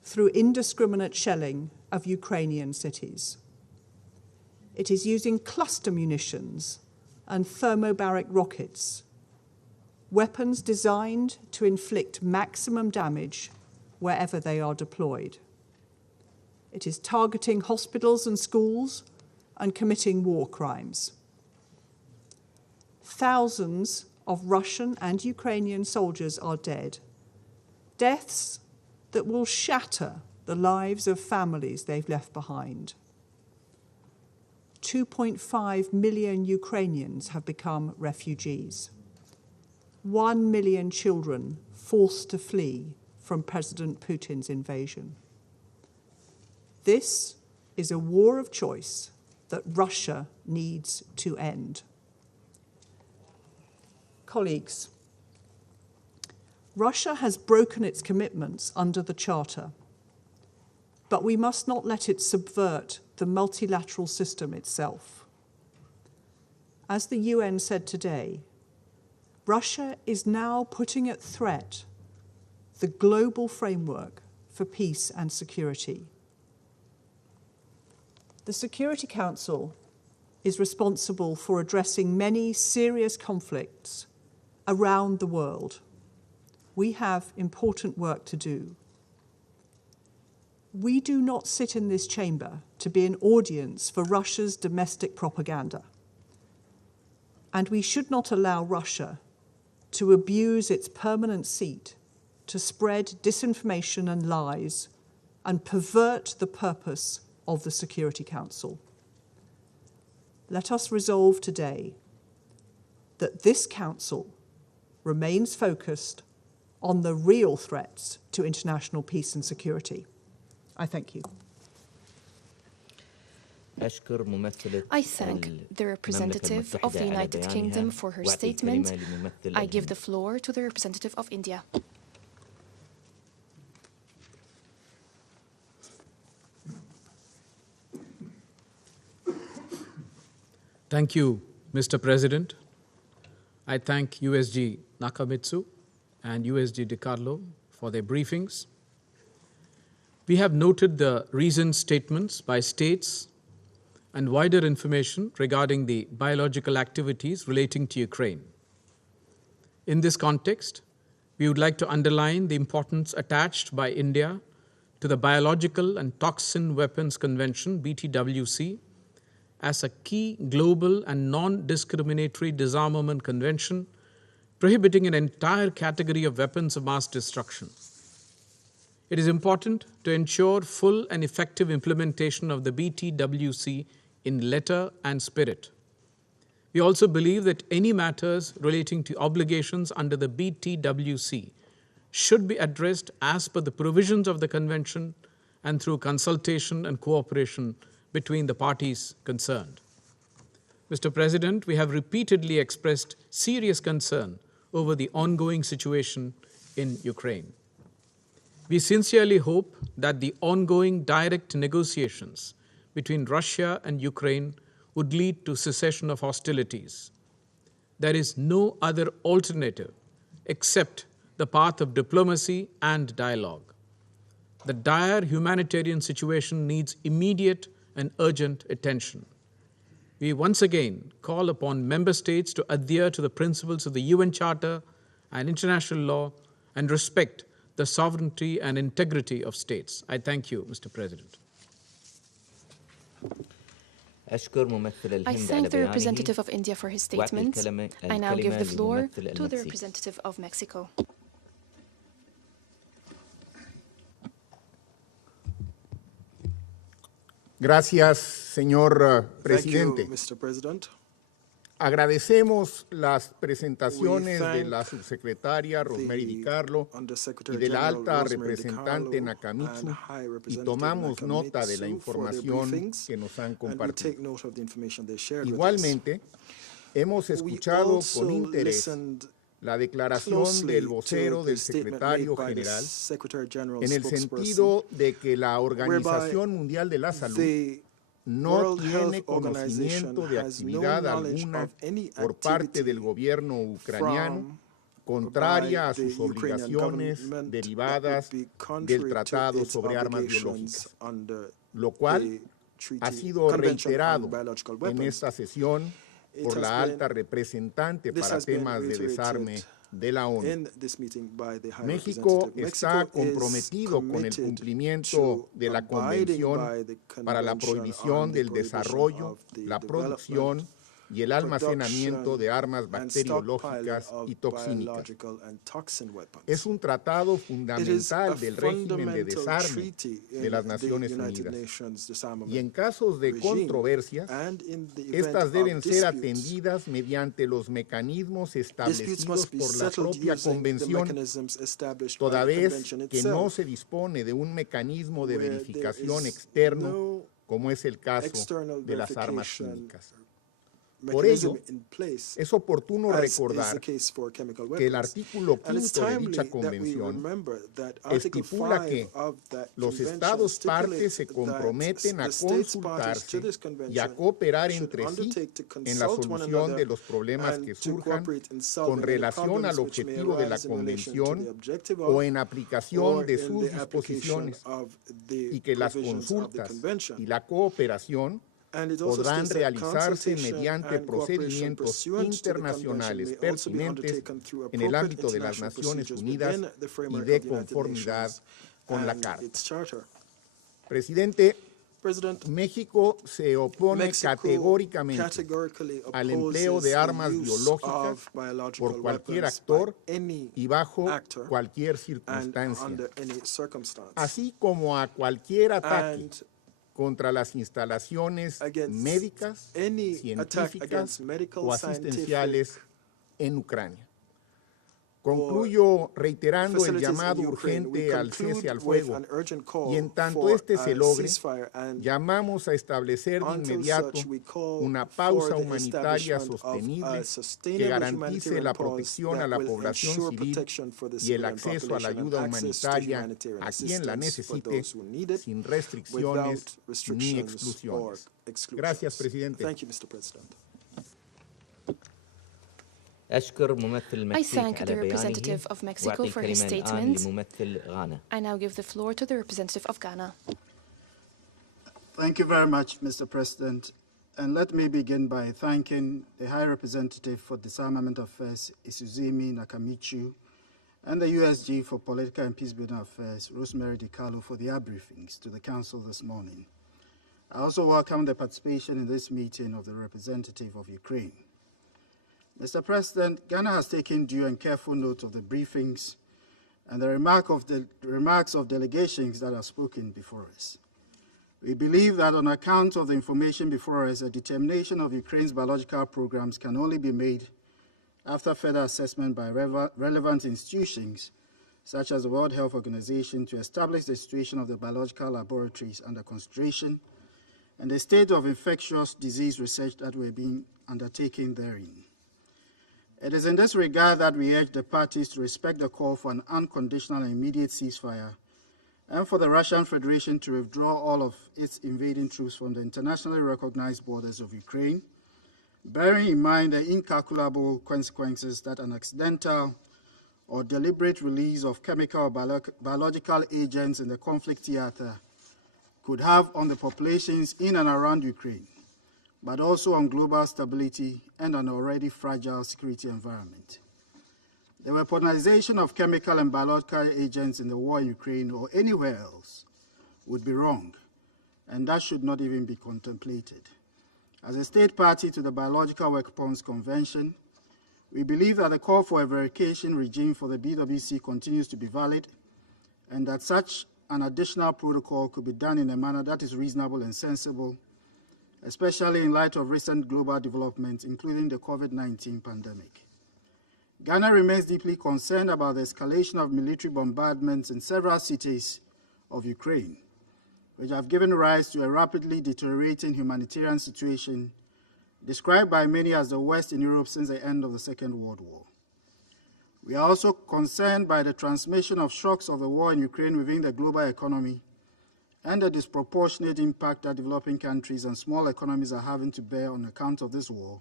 through indiscriminate shelling of Ukrainian cities. It is using cluster munitions and thermobaric rockets, weapons designed to inflict maximum damage wherever they are deployed. It is targeting hospitals and schools and committing war crimes. Thousands of Russian and Ukrainian soldiers are dead, deaths that will shatter the lives of families they've left behind. 2.5 million Ukrainians have become refugees. 1 million children forced to flee from President Putin's invasion. This is a war of choice that Russia needs to end. Colleagues, Russia has broken its commitments under the Charter, but we must not let it subvert the multilateral system itself. As the UN said today, Russia is now putting at threat the global framework for peace and security. The Security Council is responsible for addressing many serious conflicts around the world. We have important work to do. We do not sit in this chamber to be an audience for Russia's domestic propaganda. And we should not allow Russia to abuse its permanent seat to spread disinformation and lies and pervert the purpose of the Security Council. Let us resolve today that this Council remains focused on the real threats to international peace and security. I thank you. I thank the representative of the United Kingdom for her statement. I give the floor to the representative of India. Thank you, Mr. President. I thank USG Nakamitsu and USG DiCarlo for their briefings. We have noted the recent statements by states and wider information regarding the biological activities relating to Ukraine. In this context, we would like to underline the importance attached by India to the Biological and Toxin Weapons Convention, BTWC, as a key global and non-discriminatory disarmament convention prohibiting an entire category of weapons of mass destruction. It is important to ensure full and effective implementation of the BTWC in letter and spirit. We also believe that any matters relating to obligations under the BTWC should be addressed as per the provisions of the convention and through consultation and cooperation between the parties concerned. Mr. President, we have repeatedly expressed serious concern over the ongoing situation in Ukraine. We sincerely hope that the ongoing direct negotiations between Russia and Ukraine would lead to cessation of hostilities. There is no other alternative except the path of diplomacy and dialogue. The dire humanitarian situation needs immediate and urgent attention. We once again call upon member states to adhere to the principles of the UN Charter and international law and respect the sovereignty and integrity of states. I thank you, Mr. President. I thank the representative of India for his statement. I now give the floor to the representative of Mexico. Gracias, señor presidente. Thank you, Mr. President. Agradecemos las presentaciones de la subsecretaria Rosemary DiCarlo y de la alta representante Nakamitsu y tomamos nota de la información que nos han compartido. Igualmente, hemos escuchado con interés la declaración del vocero del secretario general en el sentido de que la Organización Mundial de la Salud no tiene conocimiento de actividad alguna por parte del gobierno ucraniano contraria a sus obligaciones derivadas del Tratado sobre Armas Biológicas, lo cual ha sido reiterado en esta sesión por la alta representante para temas de desarme de la ONU. México está comprometido con el cumplimiento de la Convención para la Prohibición del Desarrollo, la producción y el almacenamiento de armas bacteriológicas y toxínicas. Es un tratado fundamental del régimen de desarme de las Naciones Unidas. Y en casos de controversias, estas deben ser atendidas mediante los mecanismos establecidos por la propia Convención, toda vez que no se dispone de un mecanismo de verificación externo, como es el caso de las armas químicas. Por ello, es oportuno recordar que el artículo 5 de dicha convención estipula que los Estados partes se comprometen a consultarse y a cooperar entre sí en la solución de los problemas que surjan con relación al objetivo de la convención o en aplicación de sus disposiciones, y que las consultas y la cooperación podrán realizarse mediante procedimientos internacionales pertinentes en el ámbito de las Naciones Unidas y de conformidad con la Carta. Presidente, México se opone categóricamente al empleo de armas biológicas por cualquier actor y bajo cualquier circunstancia, así como a cualquier ataque contra las instalaciones médicas, científicas o asistenciales en Ucrania. Concluyo reiterando el llamado urgente al cese al fuego y en tanto este se logre, llamamos a establecer de inmediato una pausa humanitaria sostenible que garantice la protección a la población civil y el acceso a la ayuda humanitaria a quien la necesite sin restricciones ni exclusiones. Gracias, presidente. I thank the representative of Mexico for his statement. I now give the floor to the representative of Ghana. Thank you very much, Mr. President. And let me begin by thanking the High Representative for Disarmament Affairs, Isuzimi Nakamitsu, and the USG for Political and Peacebuilding Affairs, Rosemary DiCarlo, for their briefings to the Council this morning. I also welcome the participation in this meeting of the representative of Ukraine. Mr. President, Ghana has taken due and careful note of the briefings and the remarks of delegations that are spoken before us. We believe that on account of the information before us, a determination of Ukraine's biological programs can only be made after further assessment by relevant institutions, such as the World Health Organization, to establish the situation of the biological laboratories under consideration and the state of infectious disease research that were being undertaken therein. It is in this regard that we urge the parties to respect the call for an unconditional and immediate ceasefire and for the Russian Federation to withdraw all of its invading troops from the internationally recognized borders of Ukraine, bearing in mind the incalculable consequences that an accidental or deliberate release of chemical or biological agents in the conflict theater could have on the populations in and around Ukraine, but also on global stability and an already fragile security environment. The weaponization of chemical and biological agents in the war in Ukraine or anywhere else would be wrong, and that should not even be contemplated. As a state party to the Biological Weapons Convention, we believe that the call for a verification regime for the BWC continues to be valid, and that such an additional protocol could be done in a manner that is reasonable and sensible, especially in light of recent global developments, including the COVID-19 pandemic. Ghana remains deeply concerned about the escalation of military bombardments in several cities of Ukraine, which have given rise to a rapidly deteriorating humanitarian situation described by many as the worst in Europe since the end of the Second World War. We are also concerned by the transmission of shocks of the war in Ukraine within the global economy and the disproportionate impact that developing countries and small economies are having to bear on account of this war,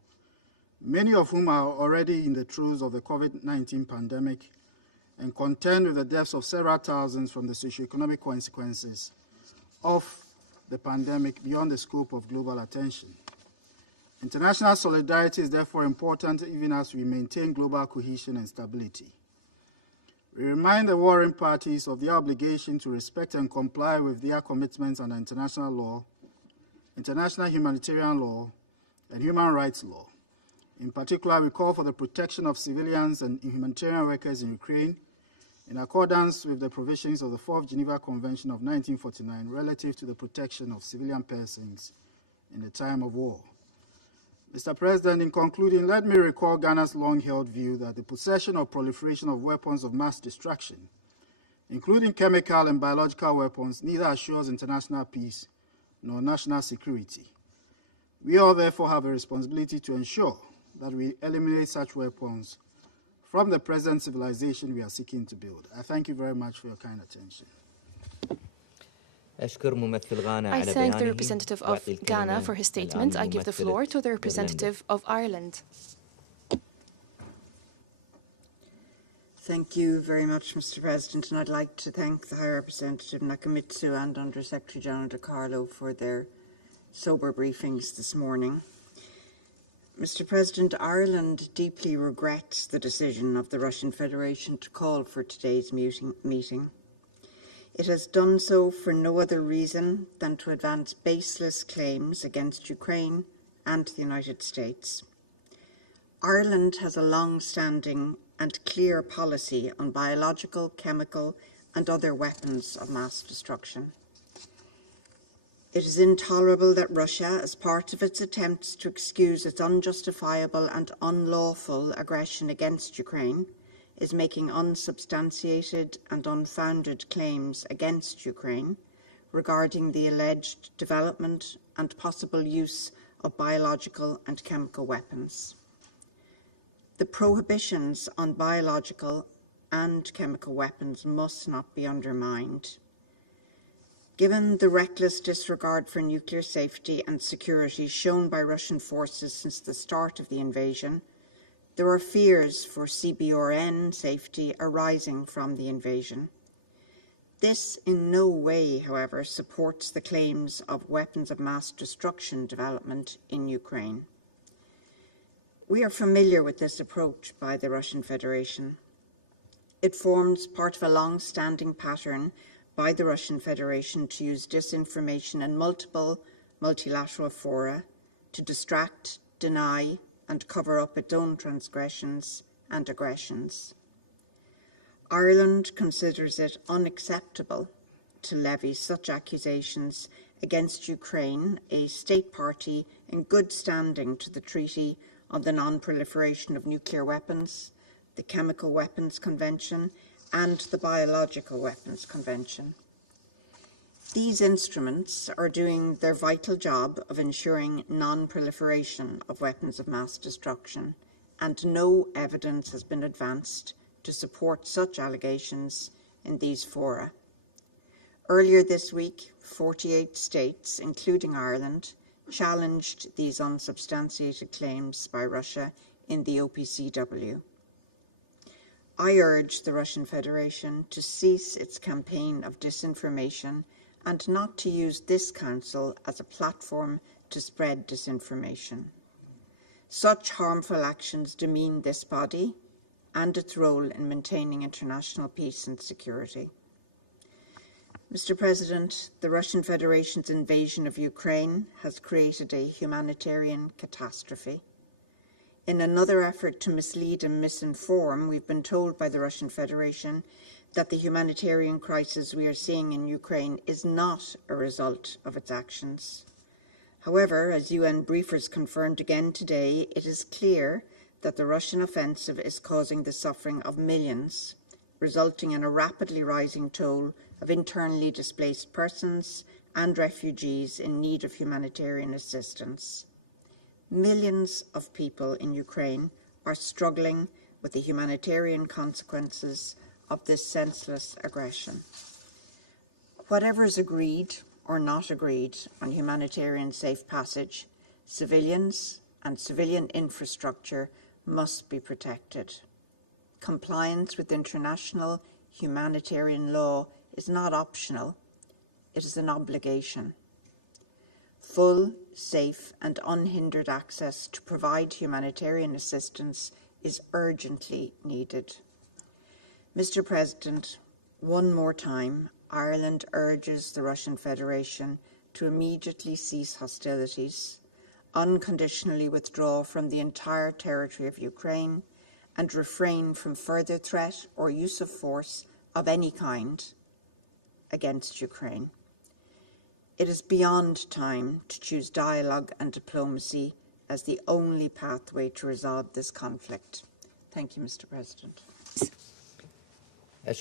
many of whom are already in the throes of the COVID-19 pandemic and contend with the deaths of several thousands from the socioeconomic consequences of the pandemic beyond the scope of global attention. International solidarity is therefore important even as we maintain global cohesion and stability. We remind the warring parties of their obligation to respect and comply with their commitments under international law, international humanitarian law, and human rights law. In particular, we call for the protection of civilians and humanitarian workers in Ukraine in accordance with the provisions of the 4th Geneva Convention of 1949 relative to the protection of civilian persons in a time of war. Mr. President, in concluding, let me recall Ghana's long-held view that the possession or proliferation of weapons of mass destruction, including chemical and biological weapons, neither assures international peace nor national security. We all therefore have a responsibility to ensure that we eliminate such weapons from the present civilization we are seeking to build. I thank you very much for your kind attention. I thank the representative of Ghana for his statement. I give the floor to the representative of Ireland. Thank you very much, Mr. President, and I'd like to thank the High Representative Nakamitsu and Under Secretary General DiCarlo for their sober briefings this morning. Mr. President, Ireland deeply regrets the decision of the Russian Federation to call for today's meeting. It has done so for no other reason than to advance baseless claims against Ukraine and the United States. Ireland has a long-standing and clear policy on biological, chemical, and other weapons of mass destruction. It is intolerable that Russia, as part of its attempts to excuse its unjustifiable and unlawful aggression against Ukraine, is making unsubstantiated and unfounded claims against Ukraine regarding the alleged development and possible use of biological and chemical weapons. The prohibitions on biological and chemical weapons must not be undermined. Given the reckless disregard for nuclear safety and security shown by Russian forces since the start of the invasion, there are fears for CBRN safety arising from the invasion. This in no way, however, supports the claims of weapons of mass destruction development in Ukraine. We are familiar with this approach by the Russian Federation. It forms part of a long-standing pattern by the Russian Federation to use disinformation in multiple multilateral fora to distract, deny, and cover up its own transgressions and aggressions. Ireland considers it unacceptable to levy such accusations against Ukraine, a state party in good standing to the Treaty on the Non-Proliferation of Nuclear Weapons, the Chemical Weapons Convention, and the Biological Weapons Convention. These instruments are doing their vital job of ensuring non-proliferation of weapons of mass destruction, and no evidence has been advanced to support such allegations in these fora. Earlier this week, 48 states, including Ireland, challenged these unsubstantiated claims by Russia in the OPCW. I urge the Russian Federation to cease its campaign of disinformation and not to use this Council as a platform to spread disinformation. Such harmful actions demean this body and its role in maintaining international peace and security. Mr. President, the Russian Federation's invasion of Ukraine has created a humanitarian catastrophe. In another effort to mislead and misinform, we've been told by the Russian Federation that the humanitarian crisis we are seeing in Ukraine is not a result of its actions. However, as UN briefers confirmed again today, it is clear that the Russian offensive is causing the suffering of millions, resulting in a rapidly rising toll of internally displaced persons and refugees in need of humanitarian assistance. Millions of people in Ukraine are struggling with the humanitarian consequences of this senseless aggression. Whatever is agreed or not agreed on humanitarian safe passage, civilians and civilian infrastructure must be protected. Compliance with international humanitarian law is not optional, it is an obligation. Full, safe and unhindered access to provide humanitarian assistance is urgently needed. Mr. President, one more time, Ireland urges the Russian Federation to immediately cease hostilities, unconditionally withdraw from the entire territory of Ukraine, and refrain from further threat or use of force of any kind against Ukraine. It is beyond time to choose dialogue and diplomacy as the only pathway to resolve this conflict. Thank you, Mr. President. I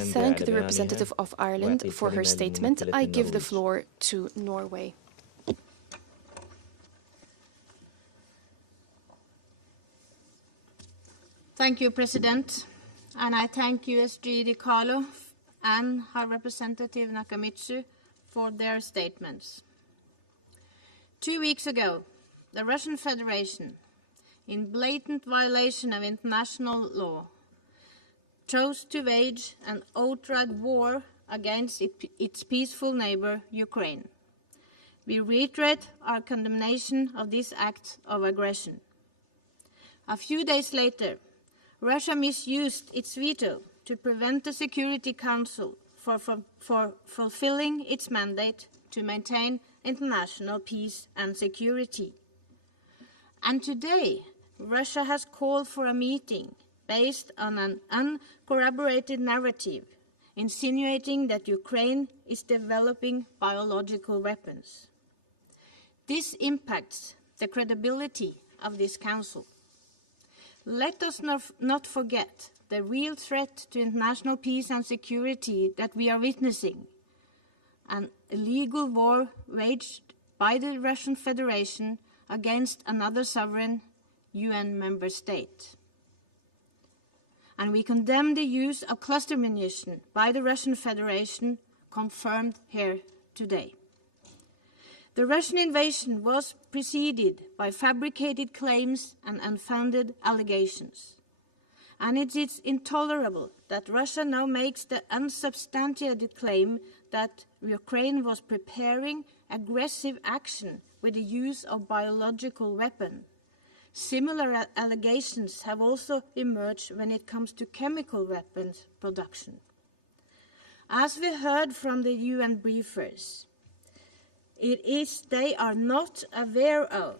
thank the representative of Ireland for her statement. I give the floor to Norway. Thank you, President, and I thank USG DiCarlo and High Representative Nakamitsu for their statements. 2 weeks ago, the Russian Federation, in blatant violation of international law, chose to wage an outright war against its peaceful neighbor, Ukraine. We reiterate our condemnation of this act of aggression. A few days later, Russia misused its veto to prevent the Security Council for fulfilling its mandate to maintain international peace and security. And today, Russia has called for a meeting based on an uncorroborated narrative, insinuating that Ukraine is developing biological weapons. This impacts the credibility of this Council. Let us not forget the real threat to international peace and security that we are witnessing, an illegal war waged by the Russian Federation against another sovereign UN member state. And we condemn the use of cluster munition by the Russian Federation, confirmed here today. The Russian invasion was preceded by fabricated claims and unfounded allegations. And it is intolerable that Russia now makes the unsubstantiated claim that Ukraine was preparing aggressive action with the use of biological weapons. Similar allegations have also emerged when it comes to chemical weapons production. As we heard from the UN briefers, they are not aware of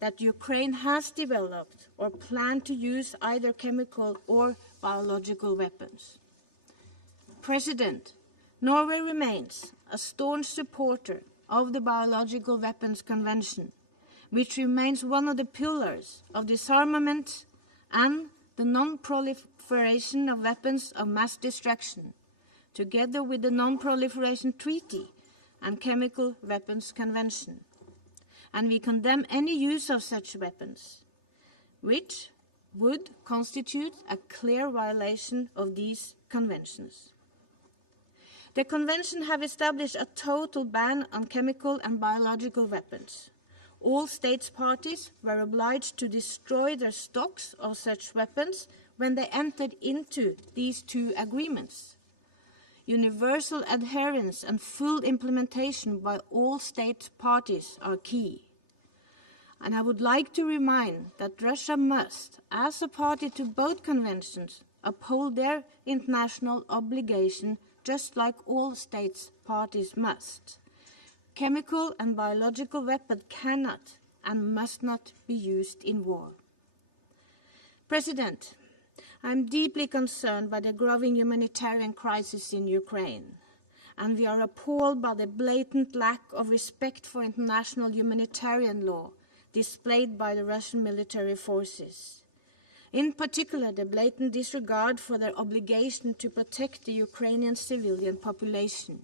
that Ukraine has developed or planned to use either chemical or biological weapons. President, Norway remains a staunch supporter of the Biological Weapons Convention, which remains one of the pillars of disarmament and the non-proliferation of weapons of mass destruction, together with the Non-Proliferation Treaty and Chemical Weapons Convention. And we condemn any use of such weapons, which would constitute a clear violation of these conventions. The convention have established a total ban on chemical and biological weapons. All states parties were obliged to destroy their stocks of such weapons when they entered into these two agreements. Universal adherence and full implementation by all state parties are key. And I would like to remind that Russia must, as a party to both conventions, uphold their international obligation just like all states parties must. Chemical and biological weapons cannot and must not be used in war. President, I am deeply concerned by the growing humanitarian crisis in Ukraine and we are appalled by the blatant lack of respect for international humanitarian law displayed by the Russian military forces. In particular, the blatant disregard for their obligation to protect the Ukrainian civilian population.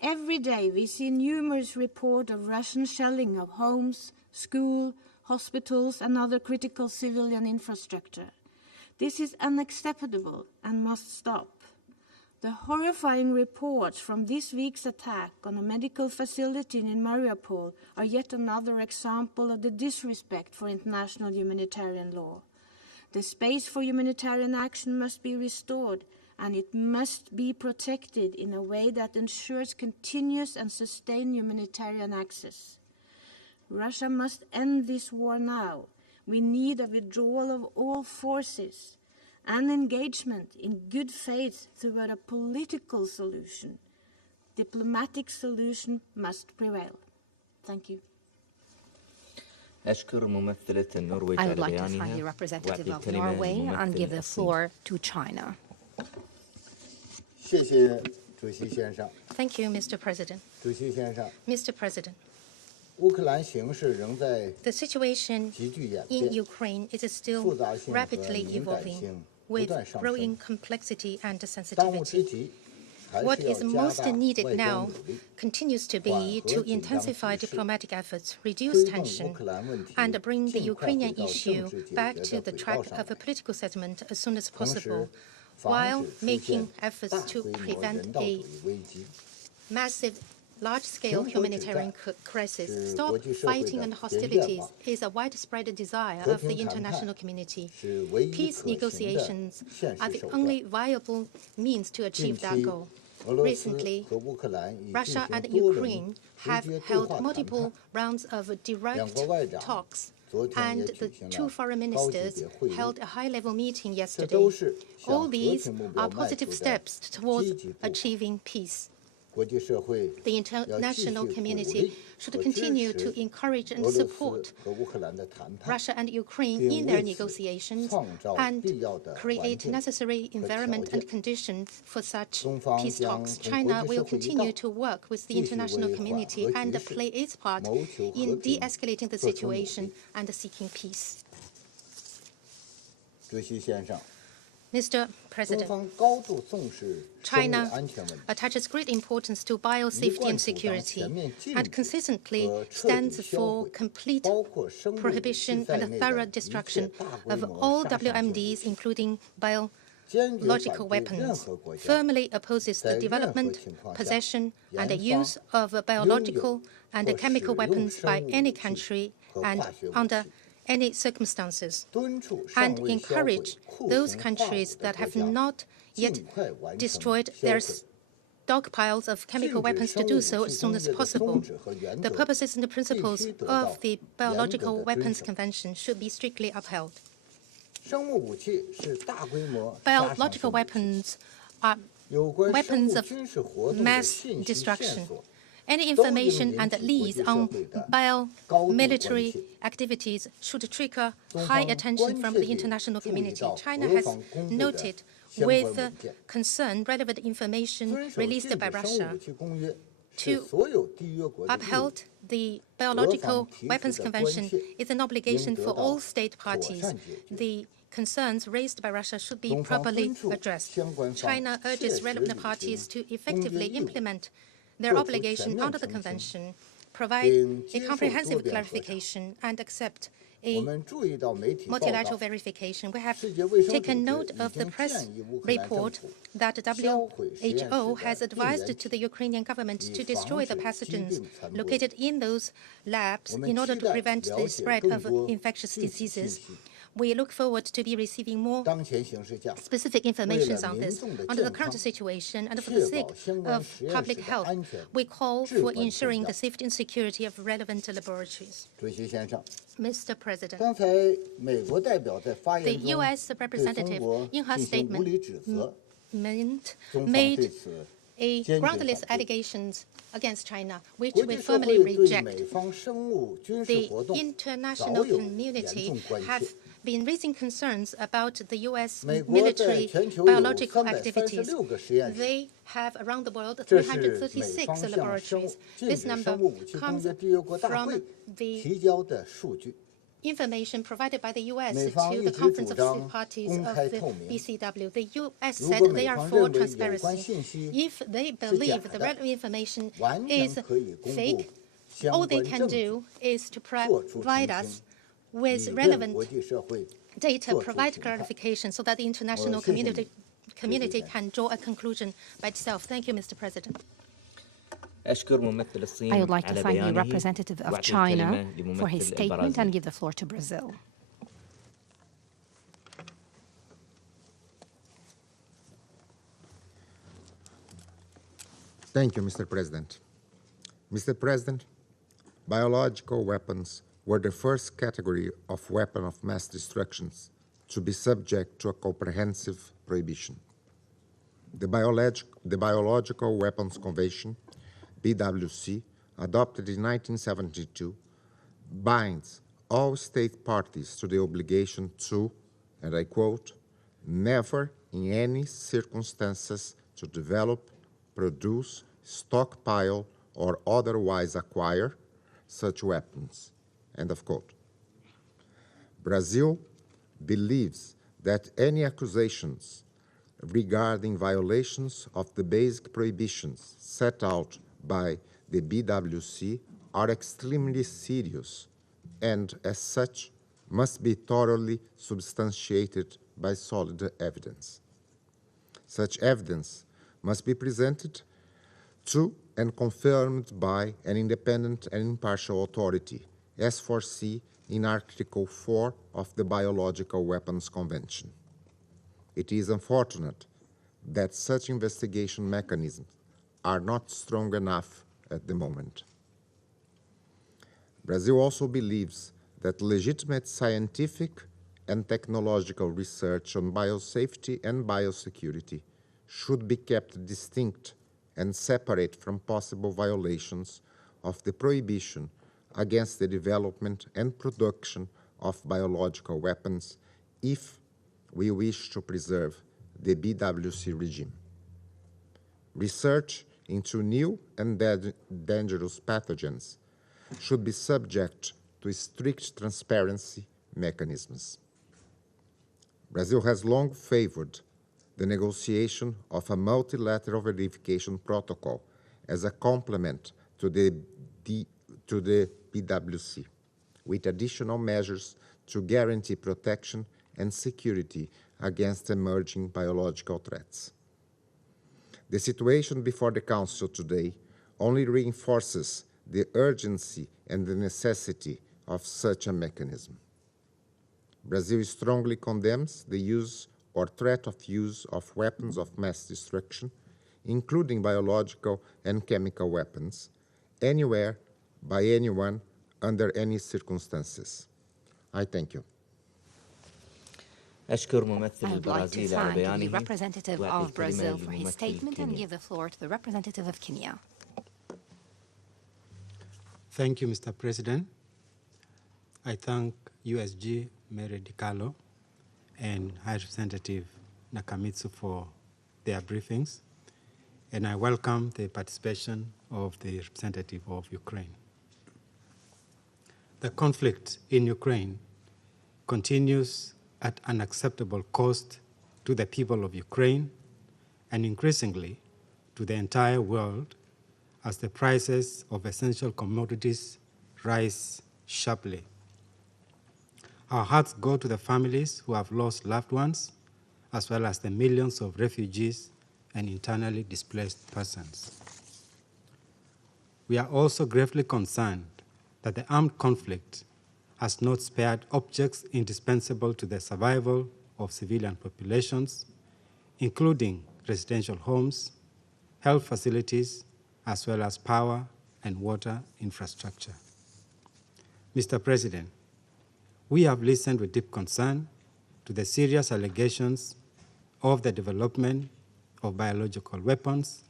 Every day we see numerous reports of Russian shelling of homes, schools, hospitals and other critical civilian infrastructure. This is unacceptable and must stop. The horrifying reports from this week's attack on a medical facility in Mariupol are yet another example of the disrespect for international humanitarian law. The space for humanitarian action must be restored, and it must be protected in a way that ensures continuous and sustained humanitarian access. Russia must end this war now. We need a withdrawal of all forces and engagement in good faith toward a political solution. Diplomatic solution must prevail. Thank you. I would like to thank the representative of Norway and give the floor to China. Thank you, Mr. President. Mr. President, the situation in Ukraine is still rapidly evolving with growing complexity and sensitivity. What is most needed now continues to be to intensify diplomatic efforts, reduce tension, and bring the Ukrainian issue back to the track of a political settlement as soon as possible, while making efforts to prevent a massive, large-scale humanitarian crisis. Stop fighting and hostilities is a widespread desire of the international community. Peace negotiations are the only viable means to achieve that goal. Recently, Russia and Ukraine have held multiple rounds of direct talks, and the two foreign ministers held a high-level meeting yesterday. All these are positive steps towards achieving peace. The international community should continue to encourage and support Russia and Ukraine in their negotiations and create necessary environment and conditions for such peace talks. China will continue to work with the international community and play its part in de-escalating the situation and seeking peace. Mr. President, China attaches great importance to biosafety and security and consistently stands for complete prohibition and thorough destruction of all WMDs, including biological weapons, firmly opposes the development, possession, and the use of biological and chemical weapons by any country and under any circumstances, and encourage those countries that have not yet destroyed their stockpiles of chemical weapons to do so as soon as possible. The purposes and the principles of the Biological Weapons Convention should be strictly upheld. Biological weapons are weapons of mass destruction. Any information and leads on biomilitary activities should trigger high attention from the international community. China has noted with concern relevant information released by Russia. To uphold the Biological Weapons Convention is an obligation for all state parties. The concerns raised by Russia should be properly addressed. China urges relevant parties to effectively implement their obligation under the Convention, provide a comprehensive clarification, and accept a multilateral verification. We have taken note of the press report that WHO has advised to the Ukrainian government to destroy the pathogens located in those labs in order to prevent the spread of infectious diseases. We look forward to be receiving more specific information on this. Under the current situation and for the sake of public health, we call for ensuring the safety and security of relevant laboratories. Mr. President, the U.S. representative in her statement made groundless allegations against China, which we firmly reject. The international community have been raising concerns about the U.S. military biological activities. They have around the world 336 laboratories. This number comes from the information provided by the U.S. to the Conference of State Parties of the BCW. The U.S. said they are for transparency. If they believe the relevant information is fake, all they can do is to provide us with relevant data, provide clarification so that the international community can draw a conclusion by itself. Thank you, Mr. President. I would like to thank the representative of China for his statement and give the floor to Brazil. Thank you, Mr. President. Mr. President, biological weapons were the first category of weapon of mass destruction to be subject to a comprehensive prohibition. The Biological Weapons Convention, BWC, adopted in 1972, binds all state parties to the obligation to, and I quote, never in any circumstances to develop, produce, stockpile, or otherwise acquire such weapons, end of quote. Brazil believes that any accusations regarding violations of the basic prohibitions set out by the BWC are extremely serious and, as such, must be thoroughly substantiated by solid evidence. Such evidence must be presented to and confirmed by an independent and impartial authority, as foreseen in Article 4 of the Biological Weapons Convention. It is unfortunate that such investigation mechanisms are not strong enough at the moment. Brazil also believes that legitimate scientific and technological research on biosafety and biosecurity should be kept distinct and separate from possible violations of the prohibition against the development and production of biological weapons if we wish to preserve the BWC regime. Research into new and dangerous pathogens should be subject to strict transparency mechanisms. Brazil has long favored the negotiation of a multilateral verification protocol as a complement to the BWC, with additional measures to guarantee protection and security against emerging biological threats. The situation before the Council today only reinforces the urgency and the necessity of such a mechanism. Brazil strongly condemns the use or threat of use of weapons of mass destruction, including biological and chemical weapons, anywhere, by anyone, under any circumstances. I thank you. I would like to thank the representative of Brazil for his statement and give the floor to the representative of Kenya. Thank you, Mr. President. I thank USG Mary DiCarlo and High Representative Nakamitsu for their briefings, and I welcome the participation of the representative of Ukraine. The conflict in Ukraine continues at unacceptable cost to the people of Ukraine and increasingly to the entire world as the prices of essential commodities rise sharply. Our hearts go to the families who have lost loved ones, as well as the millions of refugees and internally displaced persons. We are also gravely concerned that the armed conflict has not spared objects indispensable to the survival of civilian populations, including residential homes, health facilities, as well as power and water infrastructure. Mr. President, we have listened with deep concern to the serious allegations of the development of biological weapons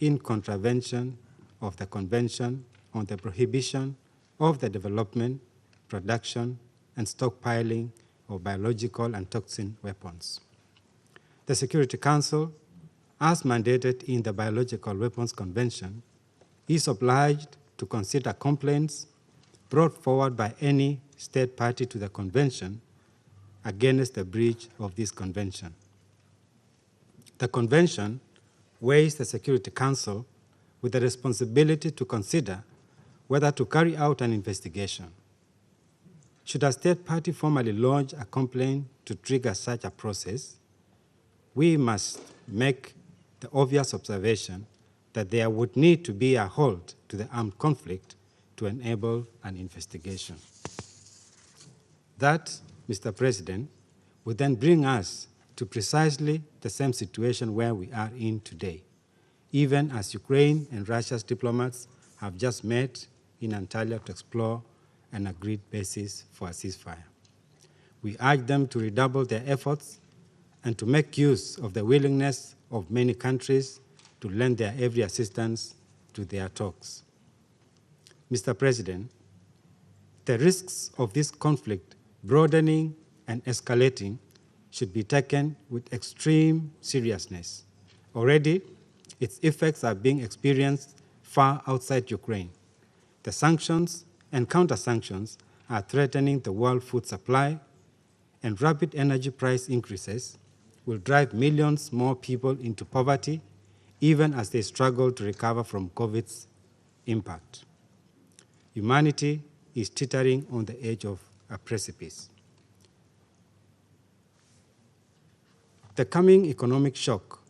in contravention of the Convention on the Prohibition of the Development, Production, and Stockpiling of biological and toxin weapons. The Security Council, as mandated in the Biological Weapons Convention, is obliged to consider complaints brought forward by any state party to the convention against the breach of this convention. The convention weighs the Security Council with the responsibility to consider whether to carry out an investigation. Should a state party formally lodge a complaint to trigger such a process, we must make the obvious observation that there would need to be a halt to the armed conflict to enable an investigation. That, Mr. President, would then bring us to precisely the same situation where we are in today, even as Ukraine and Russia's diplomats have just met in Antalya to explore an agreed basis for a ceasefire. We urge them to redouble their efforts and to make use of the willingness of many countries to lend their every assistance to their talks. Mr. President, the risks of this conflict broadening and escalating should be taken with extreme seriousness. Already, its effects are being experienced far outside Ukraine. The sanctions and counter-sanctions are threatening the world food supply, and rapid energy price increases will drive millions more people into poverty, even as they struggle to recover from COVID's impact. Humanity is teetering on the edge of a precipice. The coming economic shock,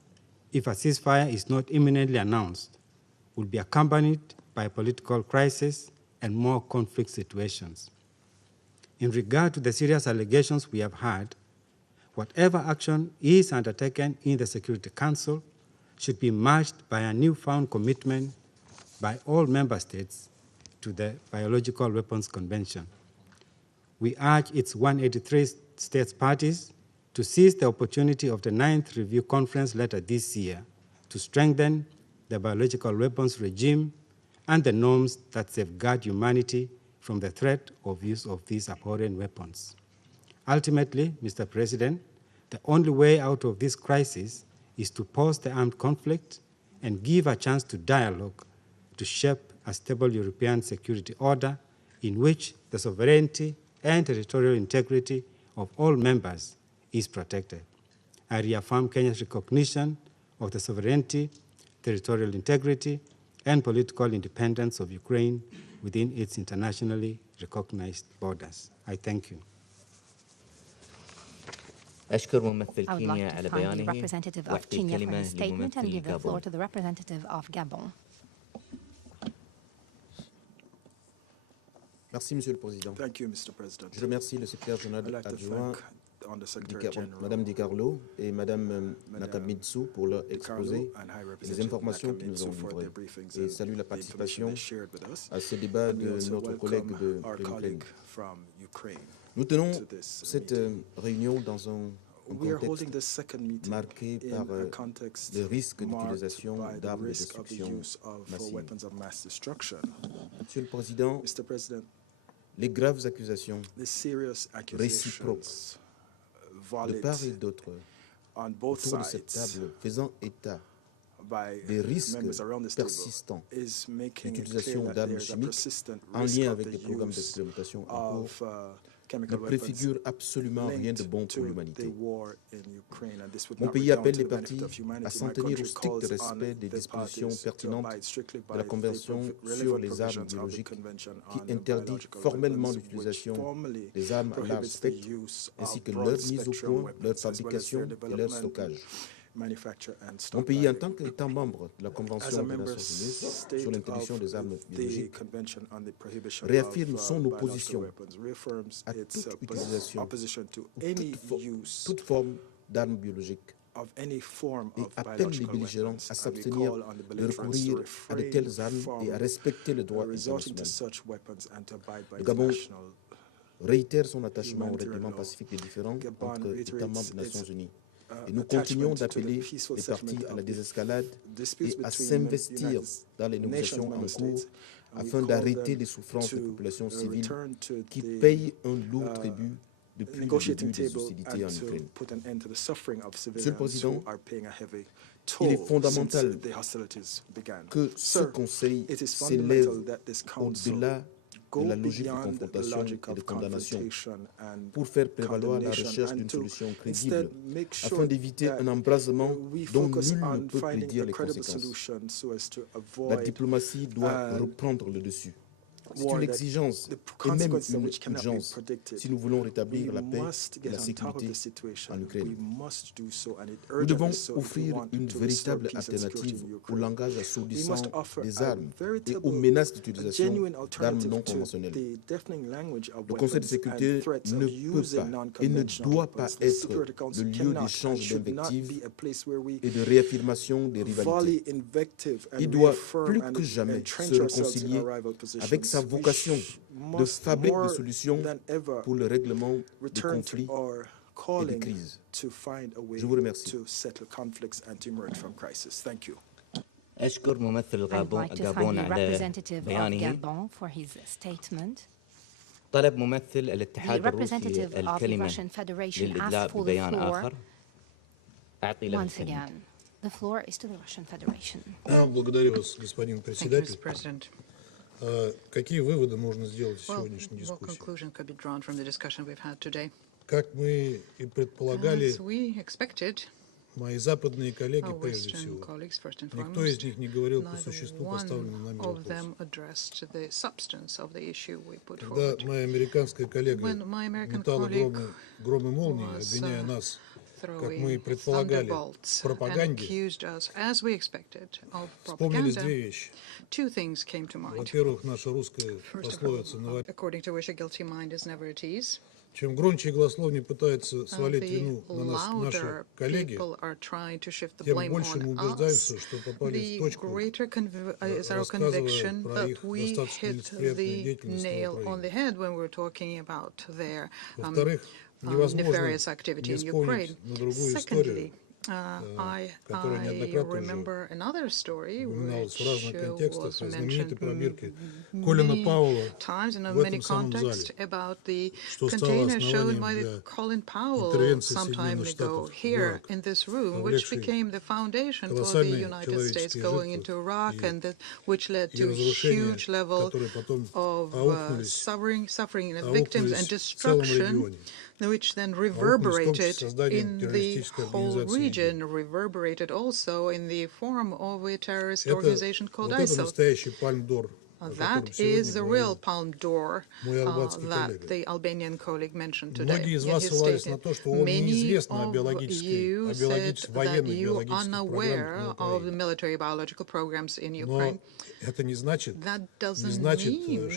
if a ceasefire is not imminently announced, will be accompanied by a political crisis and more conflict situations. In regard to the serious allegations we have had, whatever action is undertaken in the Security Council should be matched by a newfound commitment by all member states to the Biological Weapons Convention. We urge its 183 states parties to seize the opportunity of the 9th Review Conference later this year to strengthen the biological weapons regime and the norms that safeguard humanity from the threat of use of these abhorrent weapons. Ultimately, Mr. President, the only way out of this crisis is to pause the armed conflict and give a chance to dialogue to shape a stable European security order in which the sovereignty and territorial integrity of all members is protected. I reaffirm Kenya's recognition of the sovereignty, territorial integrity, and political independence of Ukraine within its internationally recognized borders. I thank you. I would like to thank the representative of Kenya for his statement and give the floor to the representative of Gabon. Merci, Monsieur le Président. Thank you, Mr. President. Je remercie le secrétaire général adjoint, Madame Di Carlo et Madame Nakamitsu pour leur exposé et les informations qu'ils nous ont livrées. Et salue la participation à ce débat de notre collègue de l'Ukraine. Nous tenons cette réunion dans un contexte marqué par le risque d'utilisation d'armes de destruction massive. Monsieur le Président, les graves accusations réciproques de part et d'autre autour de cette table faisant état des risques persistants d'utilisation d'armes chimiques en lien avec les programmes d'expérimentation en cours ne préfigure absolument rien de bon pour l'humanité. Mon pays appelle les parties à s'en tenir au strict respect des dispositions pertinentes de la Convention sur les armes biologiques qui interdit formellement l'utilisation des armes à large spectre ainsi que leur mise au point, leur fabrication et leur stockage. Mon pays, en tant qu'État membre de la Convention des Nations Unies sur l'interdiction des armes biologiques, réaffirme son opposition à toute utilisation, toute forme d'armes biologiques et appelle les belligérants à s'abstenir de recourir à de telles armes et à respecter le droit international. Le Gabon réitère son attachement au règlement pacifique et différent entre États membres des Nations Unies. Et nous continuons d'appeler les parties à la désescalade et à s'investir dans les négociations en cours afin d'arrêter les souffrances des populations civiles qui payent un lourd tribut negotiating table and to put an end to the suffering of civilians who are paying a heavy toll since the hostilities began. Sir, it is fundamental that this council go beyond the logic of confrontation and pour faire prévaloir la recherche d'une solution crédible afin d'éviter un embrasement dont nul ne peut prédire les conséquences. La diplomatie doit reprendre le dessus. C'est une exigence et même une urgence si nous voulons rétablir la paix et la sécurité en Ukraine. Nous devons offrir une véritable alternative au langage assourdissant des armes et aux menaces d'utilisation d'armes non conventionnelles. Le Conseil de sécurité ne peut pas et ne doit pas être le lieu d'échange d'invectives et de réaffirmation des rivalités. Il doit plus que jamais se réconcilier avec sa vocation de fabrique de solutions pour le règlement des conflits et des crises. Je vous remercie. أشكر ممثل غابون على بيانه. طلب ممثل الاتحاد الروسي الكلمة للإدلاء ببيان آخر. أعطي له الكلمة. The floor is to the Russian Federation. Благодарю вас, господин председатель. Какие выводы можно сделать из сегодняшней дискуссии? Как мы и предполагали, мои западные коллеги прежде всего, никто из них не говорил по существу поставленного нами вопроса. Когда моя американская коллега метала громы молнии, обвиняя нас, как мы и предполагали, в пропаганде, вспомнились две вещи. Во-первых, наша русская пословица чем громче и голословнее пытаются свалить вину на нас наши коллеги, тем больше мы убеждаемся, что попали в точку, рассказывая про их достаточно лицеприятную деятельность. Во-вторых, невозможно не вспомнить на другую историю, которая неоднократно уже упоминалась в разных контекстах, о знаменитой пробирке Колина Пауэлла в этом самом зале, что стало основанием для интервенции Соединенных Штатов в Ирак, повлекшей колоссальные человеческие жертвы и разрушения, которые потом аукнулись в целом регионе. Which then reverberated in the whole region, reverberated also in the form of a terrorist organization called ISIL. That is the real palm door that the Albanian colleague mentioned today in his statement. Many of you said that you are unaware of the military biological programs in Ukraine. That doesn't mean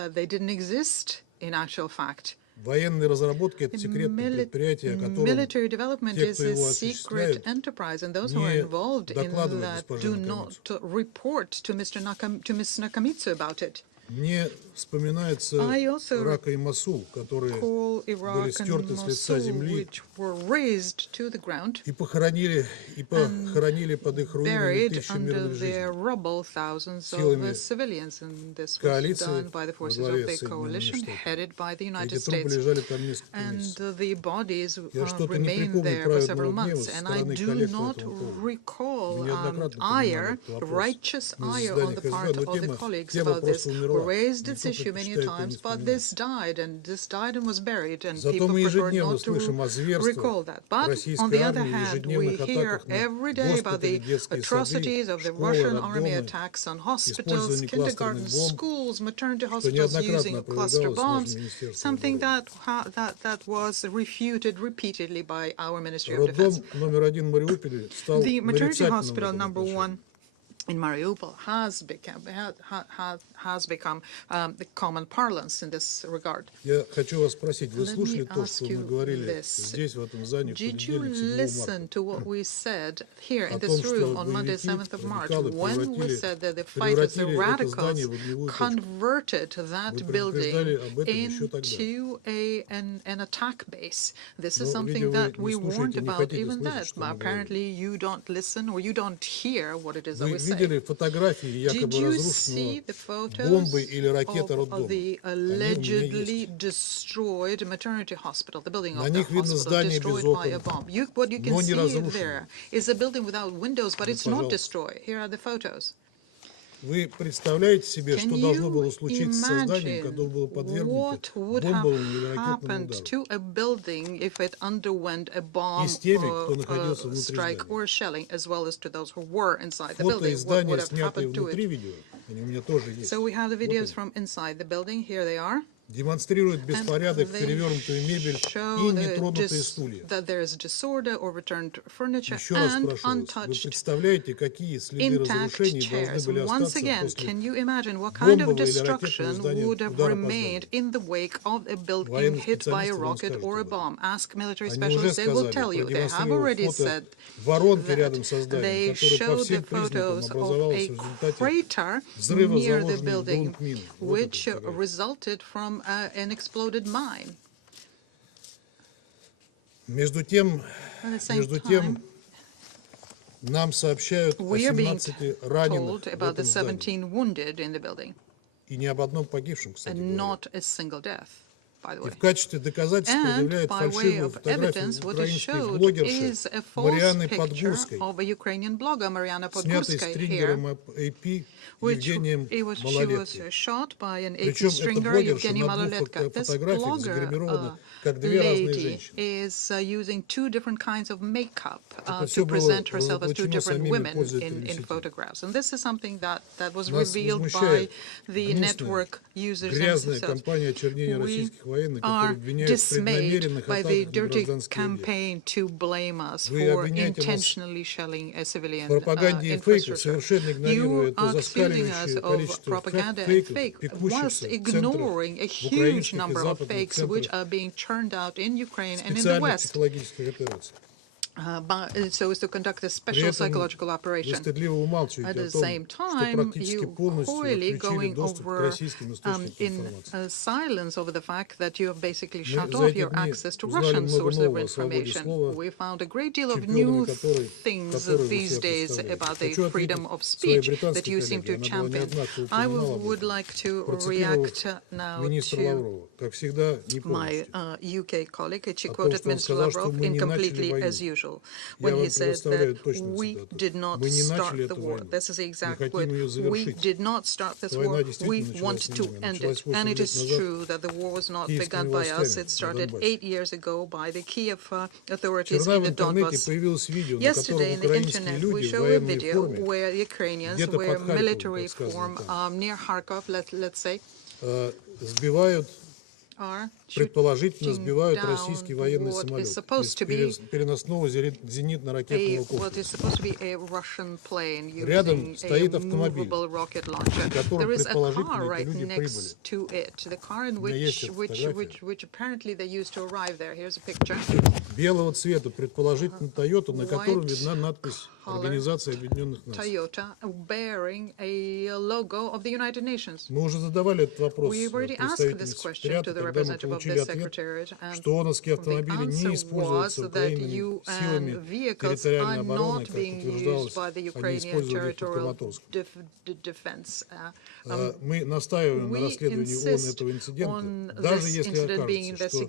that they didn't exist in actual fact. Военные разработки — это секретное предприятие, о котором military development is a secret enterprise, and those who are involved in that do not report to Ms. Nakamitsu about it. Мне вспоминается Ирака и Мосул, которые были стерты с лица земли и похоронили под их руинами тысячи мирных жителей силами коалиции во главе Соединенных Штатов. Эти трупы лежали там несколько месяцев. Я что-то не припомню праведного гнева со стороны коллег по этому поводу. Неоднократно righteous ire on the part of the colleagues about this. We raised this issue many times, but this died and was buried, and people prefer not to recall that. But on the other hand, we hear every day about the atrocities of the Russian army attacks on hospitals, kindergartens, schools, maternity hospitals using cluster bombs, something that was refuted repeatedly by our Ministry of Defense. The maternity hospital #1 in Mariupol has become the common parlance in this regard. Я хочу вас спросить, вы слушали то, что мы говорили здесь, в этом зале, в понедельник, 7 марта? To what we said here in this room on Monday, 7th of March, when we said that the fighters, the radicals, converted that building into an attack base. This is something that we warned about even then. But apparently you don't listen or you don't hear what it is that we said. видели фотографии якобы разрушенного бомбой или ракетой роддома? The allegedly destroyed maternity hospital, the building of На the них видно hospital здание без destroyed by a окон, bomb. What you can но не see разрушенное. there is a building without windows, but it's not destroyed. Here are the photos. Вы представляете себе, что должно было случиться с созданием, которое было подвергнуто бомбовому или ракетному удару? To a building if it underwent a bomb strike or shelling, as well as to those who were inside the building? What would have happened to it? So we have the videos from inside the building. Here they are. Демонстрирует беспорядок, перевернутую мебель и нетронутые стулья. That there is disorder, overturned furniture, Еще раз and прошу вас, вы untouched представляете, какие следы разрушений должны были Once остаться again, после can you imagine what kind of бомбового или destruction ракетного would have удара по remained зданию? in the wake of a building Военные hit by a специалисты вам rocket скажут or a об этом. bomb? Ask military Они уже specialists, they will сказали, tell you. They have продемонстрировав already фото said воронки that рядом со зданием, they которая по showed the всем признакам photos of образовалась a в результате crater взрыва near the заложенной в building, грунт мины. which resulted from an exploded mine. Между тем, нам сообщают о 17 раненых в этом здании. И ни об одном погибшем, кстати говоря. И в качестве доказательства предъявляют фальшивую фотографию украинской блогерши Марианы Подгурской, снятой стрингером AP Евгением Малолеткой. Причем эта блогерша на двух фотографиях загримирована как две разные женщины. Это все было разоблачено самими пользователями сети. Нас возмущает гнусная, грязная кампания очернения российских военных, которые обвиняют в преднамеренных атаках на гражданские объекты. Вы обвиняете нас в пропаганде и фейках, совершенно игнорируя это зашкаливающее количество фейков, пекущихся в центрах, в украинских и западных центрах специальных психологических операций. So as to conduct a special psychological operation. At the same time, you coyly going over in silence over the fact that you have basically shut off your access to Russian sources of information. We found a great deal of new things these days about the freedom of speech that you seem to champion. I would like to react now to my UK colleague. She quoted Minister Lavrov incompletely as usual. When he said that we did not start the war. This is the exact word. We did not start this war. We want to end it. And it is true that the war was not begun by us. It started 8 years ago by the Kiev authorities in the Donbass. Yesterday in the internet we show a video where the Ukrainians wear military form near Kharkov, let's say, предположительно сбивают российский военный самолет из переносного зенитно-ракетного комплекса. Рядом стоит автомобиль, в котором предположительно эти люди прибыли. У меня есть фотография. Белого цвета, предположительно Toyota, на котором видна надпись Организации Объединенных Наций. Мы уже задавали этот вопрос представителям секретариата, когда мы получили ответ, что ООНовские автомобили не используются украинскими силами территориальной обороны, как утверждалось, они использовали их в Краматорске. Мы настаиваем на расследовании ООН этого инцидента, даже если окажется, что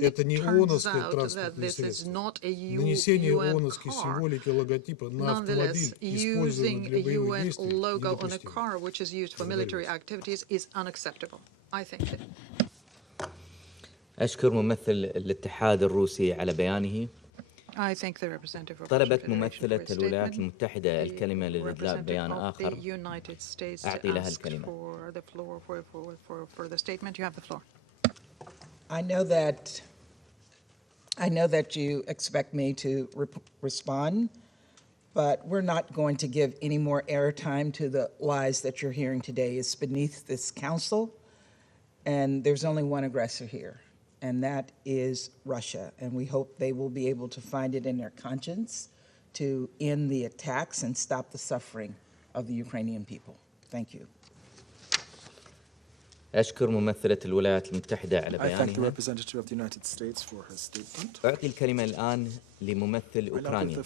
это не ООНовское транспортное средство. Нанесение ООНовской символики логотипа на автомобиль, используемый для боевых действий, недопустимо. أشكر ممثل الاتحاد الروسي على بيانه. طلبت ممثلة الولايات المتحدة الكلمة للإدلاء بيان آخر. أعطي لها الكلمة. I know that you expect me to respond, but we're not going to give any more airtime to the lies that you're hearing today. It's beneath this council, and there's only one aggressor here, and that is Russia. And we hope they will be able to find it in their conscience to end the attacks and stop the suffering of the Ukrainian people. Thank you. أشكر ممثلة الولايات المتحدة على بيانها. أعطي الكلمة الآن لممثل أوكرانيا.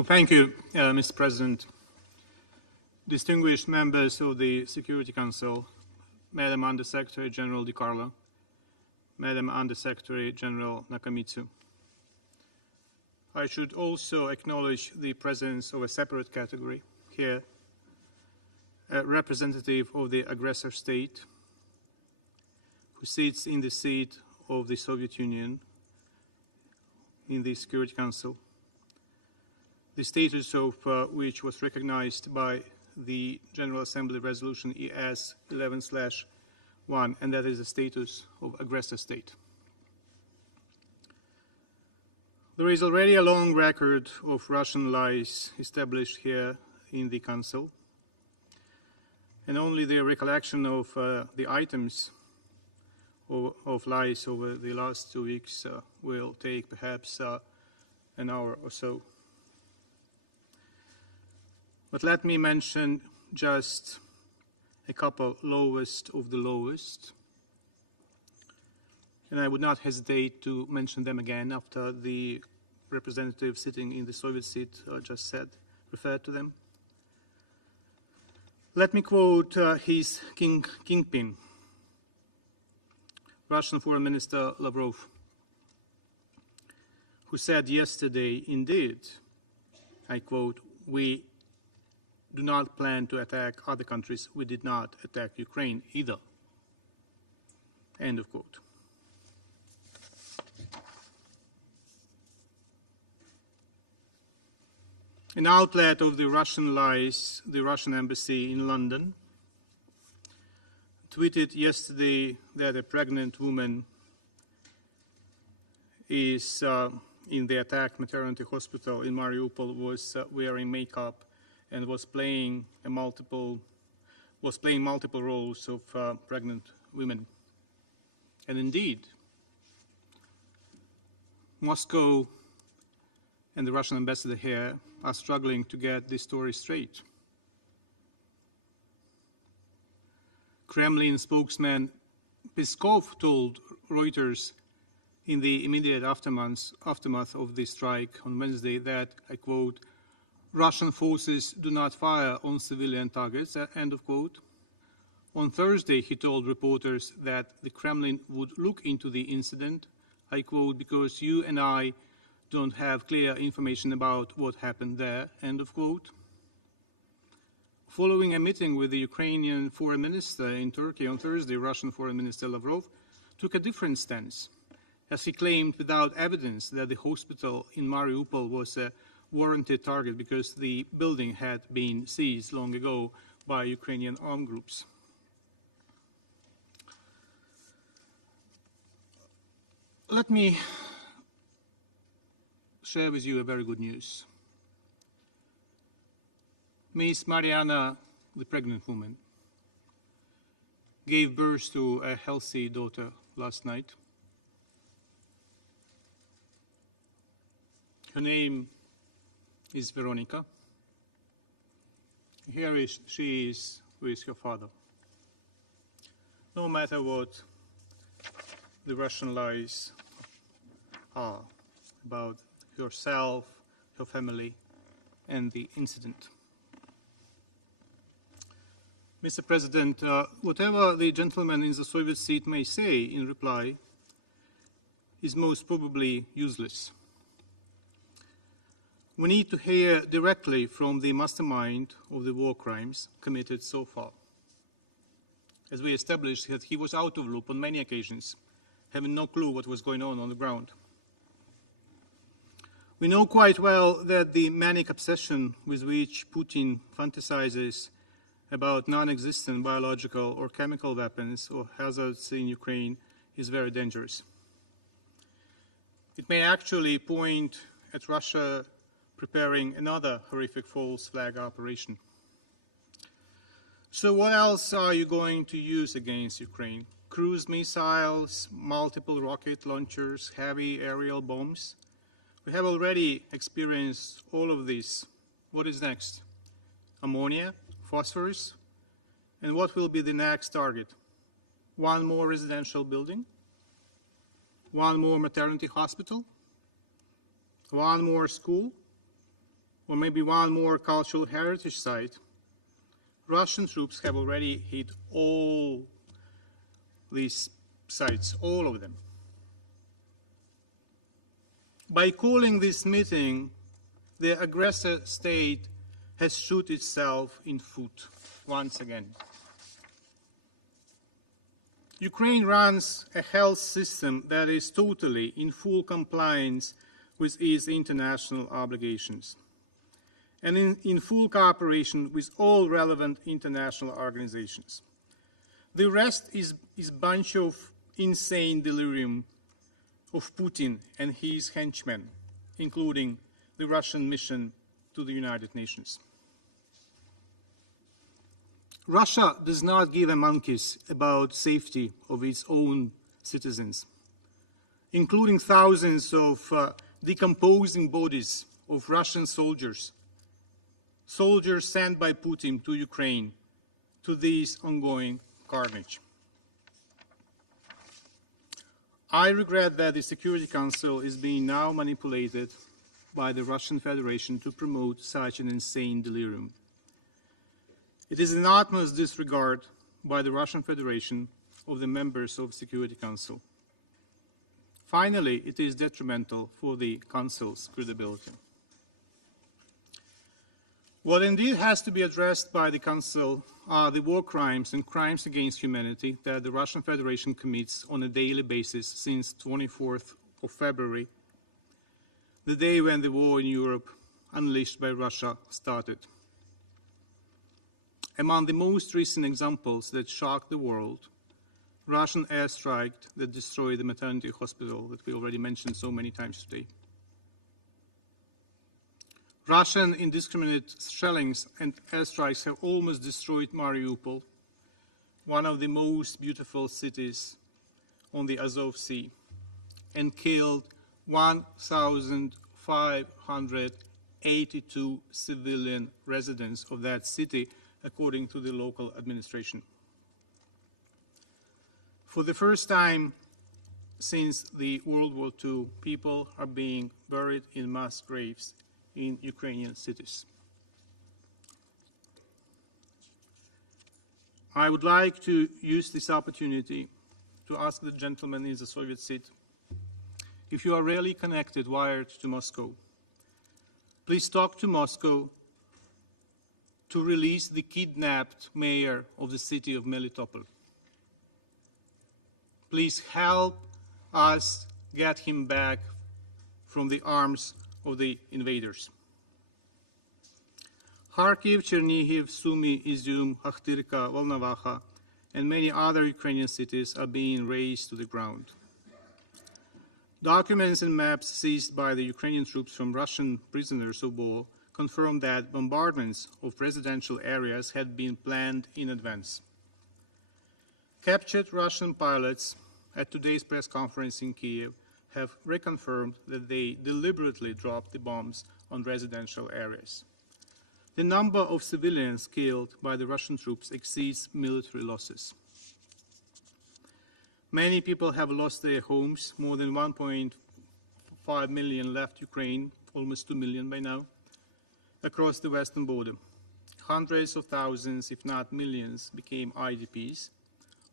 Well, thank you, Mr. President. Distinguished members of the Security Council, Madam Under-Secretary General Di Carlo, Madam Under-Secretary General Nakamitsu. I should also acknowledge the presence of a separate category here, a representative of the aggressor state who sits in the seat of the Soviet Union in the Security Council, the status of which was recognized by the General Assembly Resolution ES 11/1, and that is the status of aggressor state. There is already a long record of Russian lies established here in the Council, and only the recollection of the items of lies over the last 2 weeks will take perhaps an hour or so. But let me mention just a couple lowest of the lowest, and I would not hesitate to mention them again after the representative sitting in the Soviet seat just referred to them. Let me quote his kingpin, Russian Foreign Minister Lavrov, who said yesterday, indeed, I quote, "We do not plan to attack other countries. We did not attack Ukraine either." End of quote. An outlet of the Russian lies, the Russian embassy in London, tweeted yesterday that a pregnant woman is in the attack maternity hospital in Mariupol was wearing makeup and was playing multiple roles of pregnant women. And indeed, Moscow and the Russian ambassador here are struggling to get this story straight. Kremlin spokesman Peskov told Reuters in the immediate aftermath of the strike on Wednesday that, I quote, "Russian forces do not fire on civilian targets," end of quote. On Thursday, he told reporters that the Kremlin would look into the incident, I quote, "because you and I don't have clear information about what happened there," end of quote. Following a meeting with the Ukrainian foreign minister in Turkey on Thursday, Russian Foreign Minister Lavrov took a different stance, as he claimed without evidence that the hospital in Mariupol was a warranted target because the building had been seized long ago by Ukrainian armed groups. Let me share with you a very good news. Miss Mariana, the pregnant woman, gave birth to a healthy daughter last night. Her name is Veronica. Here she is with her father. No matter what the Russian lies are about herself, her family, and the incident. Mr. President, whatever the gentleman in the Soviet seat may say in reply is most probably useless. We need to hear directly from the mastermind of the war crimes committed so far. As we established that he was out of loop on many occasions, having no clue what was going on the ground. We know quite well that the manic obsession with which Putin fantasizes about non-existent biological or chemical weapons or hazards in Ukraine is very dangerous. It may actually point at Russia preparing another horrific false flag operation. So what else are you going to use against Ukraine? Cruise missiles, multiple rocket launchers, heavy aerial bombs? We have already experienced all of this. What is next? Ammonia? Phosphorus? And what will be the next target? One more residential building? One more maternity hospital? One more school? or maybe one more cultural heritage site, Russian troops have already hit all these sites, all of them. By calling this meeting, the aggressor state has shot itself in foot once again. Ukraine runs a health system that is totally in full compliance with its international obligations and in full cooperation with all relevant international organizations. The rest is a bunch of insane delirium of Putin and his henchmen, including the Russian mission to the United Nations. Russia does not give a monkeys about safety of its own citizens, including thousands of decomposing bodies of Russian soldiers sent by Putin to Ukraine to this ongoing carnage. I regret that the Security Council is being now manipulated by the Russian Federation to promote such an insane delirium. It is an utmost disregard by the Russian Federation of the members of the Security Council. Finally, it is detrimental for the Council's credibility. What indeed has to be addressed by the Council are the war crimes and crimes against humanity that the Russian Federation commits on a daily basis since 24th of February, the day when the war in Europe, unleashed by Russia, started. Among the most recent examples that shocked the world, Russian airstrike that destroyed the maternity hospital that we already mentioned so many times today. Russian indiscriminate shellings and airstrikes have almost destroyed Mariupol, one of the most beautiful cities on the Azov Sea, and killed 1,582 civilian residents of that city, according to the local administration. For the first time since the World War II, people are being buried in mass graves in Ukrainian cities. I would like to use this opportunity to ask the gentleman in the Soviet seat, if you are really connected, wired to Moscow, please talk to Moscow to release the kidnapped mayor of the city of Melitopol. Please help us get him back from the arms of the invaders. Kharkiv, Chernihiv, Sumy, Izium, Akhtirka, Volnovakha, and many other Ukrainian cities are being razed to the ground. Documents and maps seized by the Ukrainian troops from Russian prisoners of war confirm that bombardments of residential areas had been planned in advance. Captured Russian pilots at today's press conference in Kiev have reconfirmed that they deliberately dropped the bombs on residential areas. The number of civilians killed by the Russian troops exceeds military losses. Many people have lost their homes. More than 1.5 million left Ukraine, almost 2 million by now, across the western border. Hundreds of thousands, if not millions, became IDPs.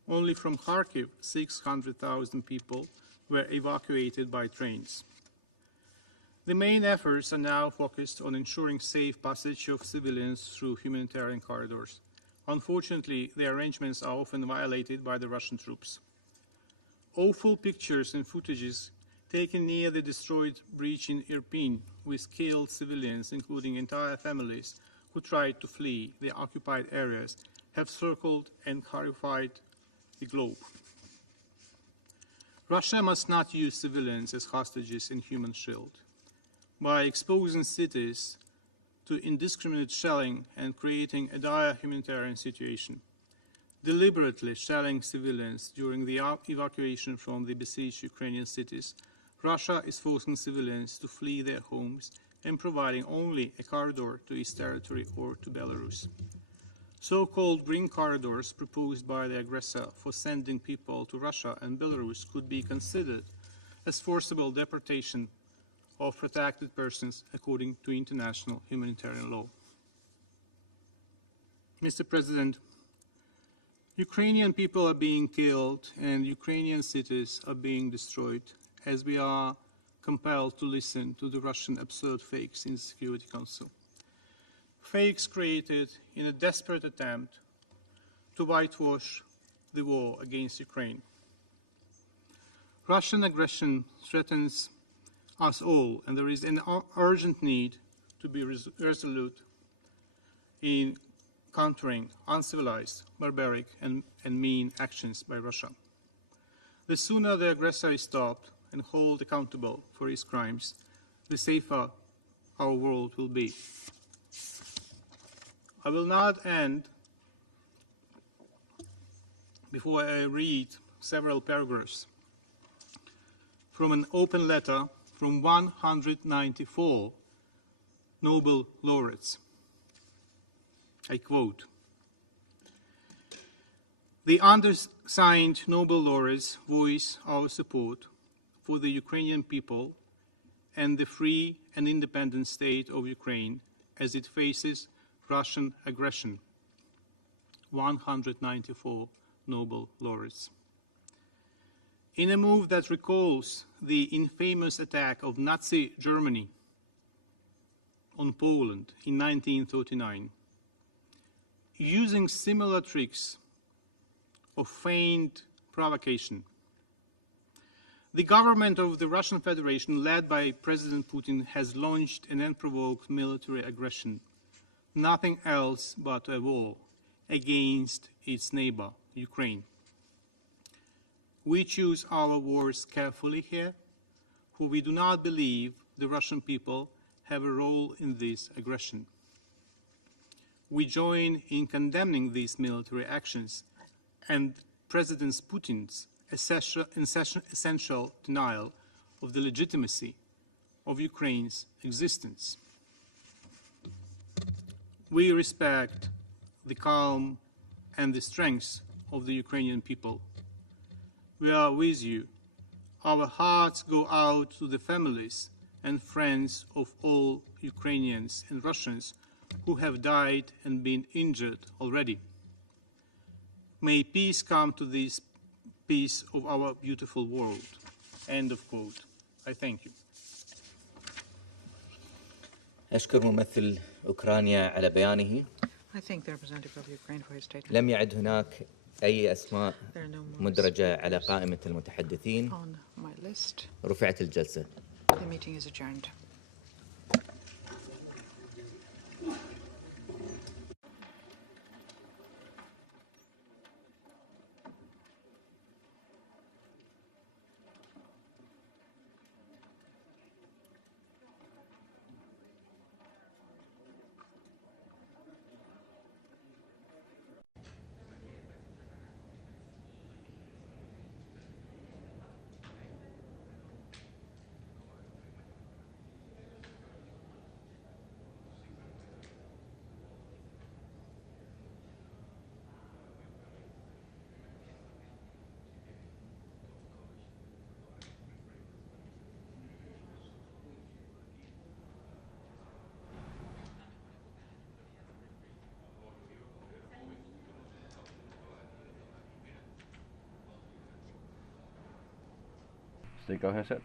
Only from Kharkiv, 600,000 people were evacuated by trains. The main efforts are now focused on ensuring safe passage of civilians through humanitarian corridors. Unfortunately, the arrangements are often violated by the Russian troops. Awful pictures and footages taken near the destroyed breach in Irpin with killed civilians, including entire families who tried to flee the occupied areas, have circled and horrified the globe. Russia must not use civilians as hostages in human shield. By exposing cities to indiscriminate shelling and creating a dire humanitarian situation, deliberately shelling civilians during the evacuation from the besieged Ukrainian cities, Russia is forcing civilians to flee their homes and providing only a corridor to its territory or to Belarus. So-called green corridors proposed by the aggressor for sending people to Russia and Belarus could be considered as forcible deportation of protected persons according to international humanitarian law. Mr. President, Ukrainian people are being killed and Ukrainian cities are being destroyed as we are compelled to listen to the Russian absurd fakes in the Security Council. Fakes created in a desperate attempt to whitewash the war against Ukraine. Russian aggression threatens us all, and there is an urgent need to be resolute in countering uncivilized, barbaric, and mean actions by Russia. The sooner the aggressor is stopped and held accountable for his crimes, the safer our world will be. I will not end before I read several paragraphs from an open letter from 194 Nobel laureates. I quote, "The undersigned Nobel laureates voice our support for the Ukrainian people and the free and independent state of Ukraine as it faces Russian aggression." 194 Nobel laureates. In a move that recalls the infamous attack of Nazi Germany on Poland in 1939, using similar tricks of feigned provocation, the government of the Russian Federation, led by President Putin, has launched an unprovoked military aggression, nothing else but a war against its neighbor, Ukraine. We choose our words carefully here, for we do not believe the Russian people have a role in this aggression. We join in condemning these military actions and President Putin's essential denial of the legitimacy of Ukraine's existence. We respect the calm and the strength of the Ukrainian people. We are with you. Our hearts go out to the families and friends of all Ukrainians and Russians who have died and been injured already. May peace come to this piece of our beautiful world. End of quote. I thank you. أشكر ممثل أوكرانيا على بيانه. I thank the representative of Ukraine for his statement. لم يعد هناك أي أسماء مدرجة على قائمة المتحدثين. On my list. رفعت الجلسة. The meeting is adjourned. Go ahead, sir.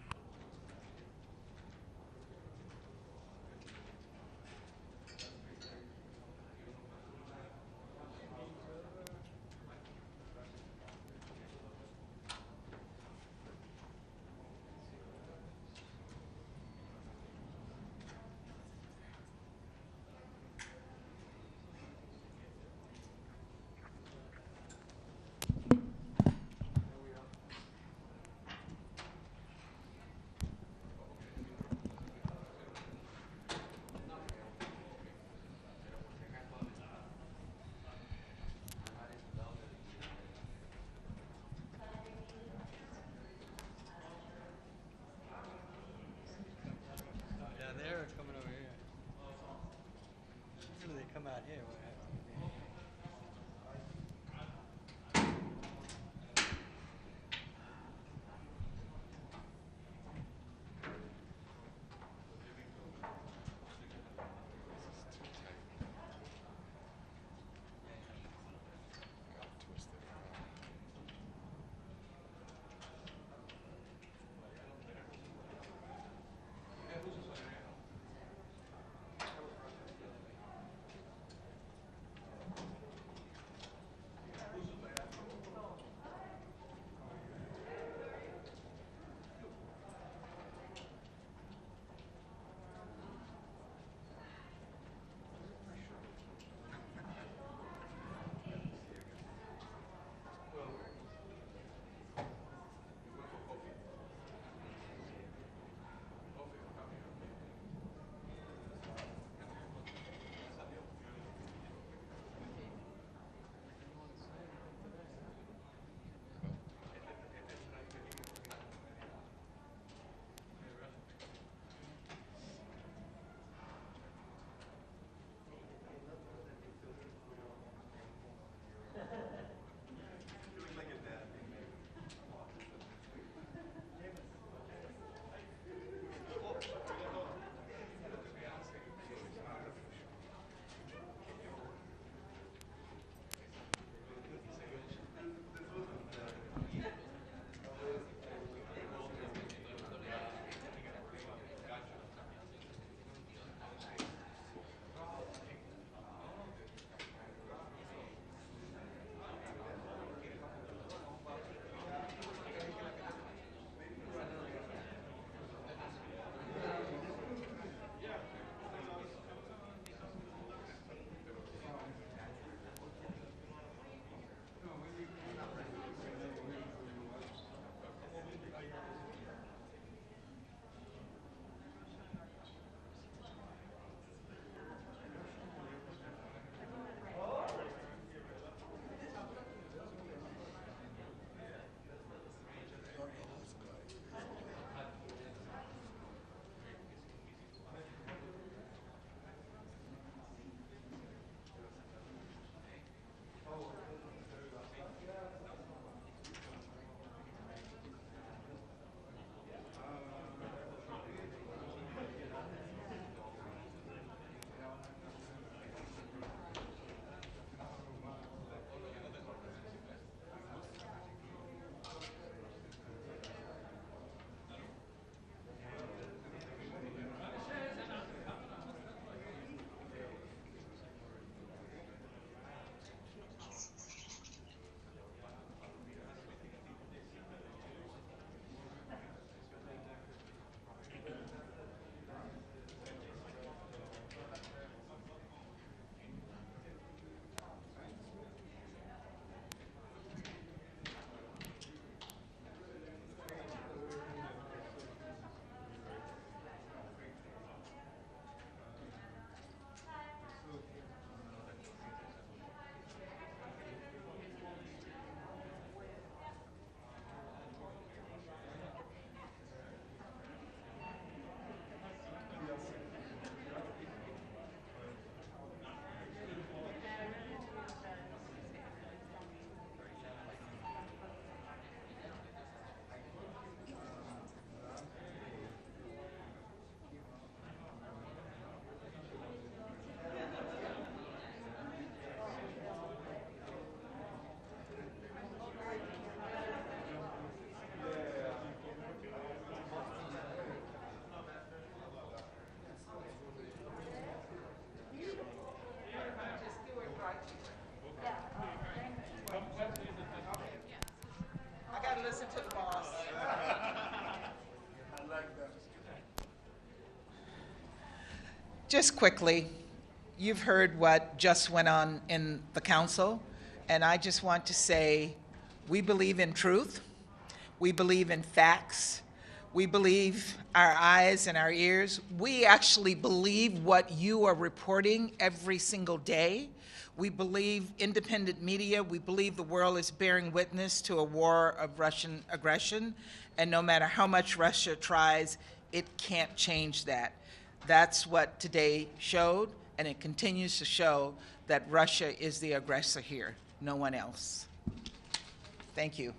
Just quickly, you've heard what just went on in the Council, and I just want to say we believe in truth, we believe in facts, we believe our eyes and our ears. We actually believe what you are reporting every single day. We believe independent media. We believe the world is bearing witness to a war of Russian aggression, and no matter how much Russia tries, it can't change that. That's what today showed, and it continues to show that Russia is the aggressor here, no one else. Thank you.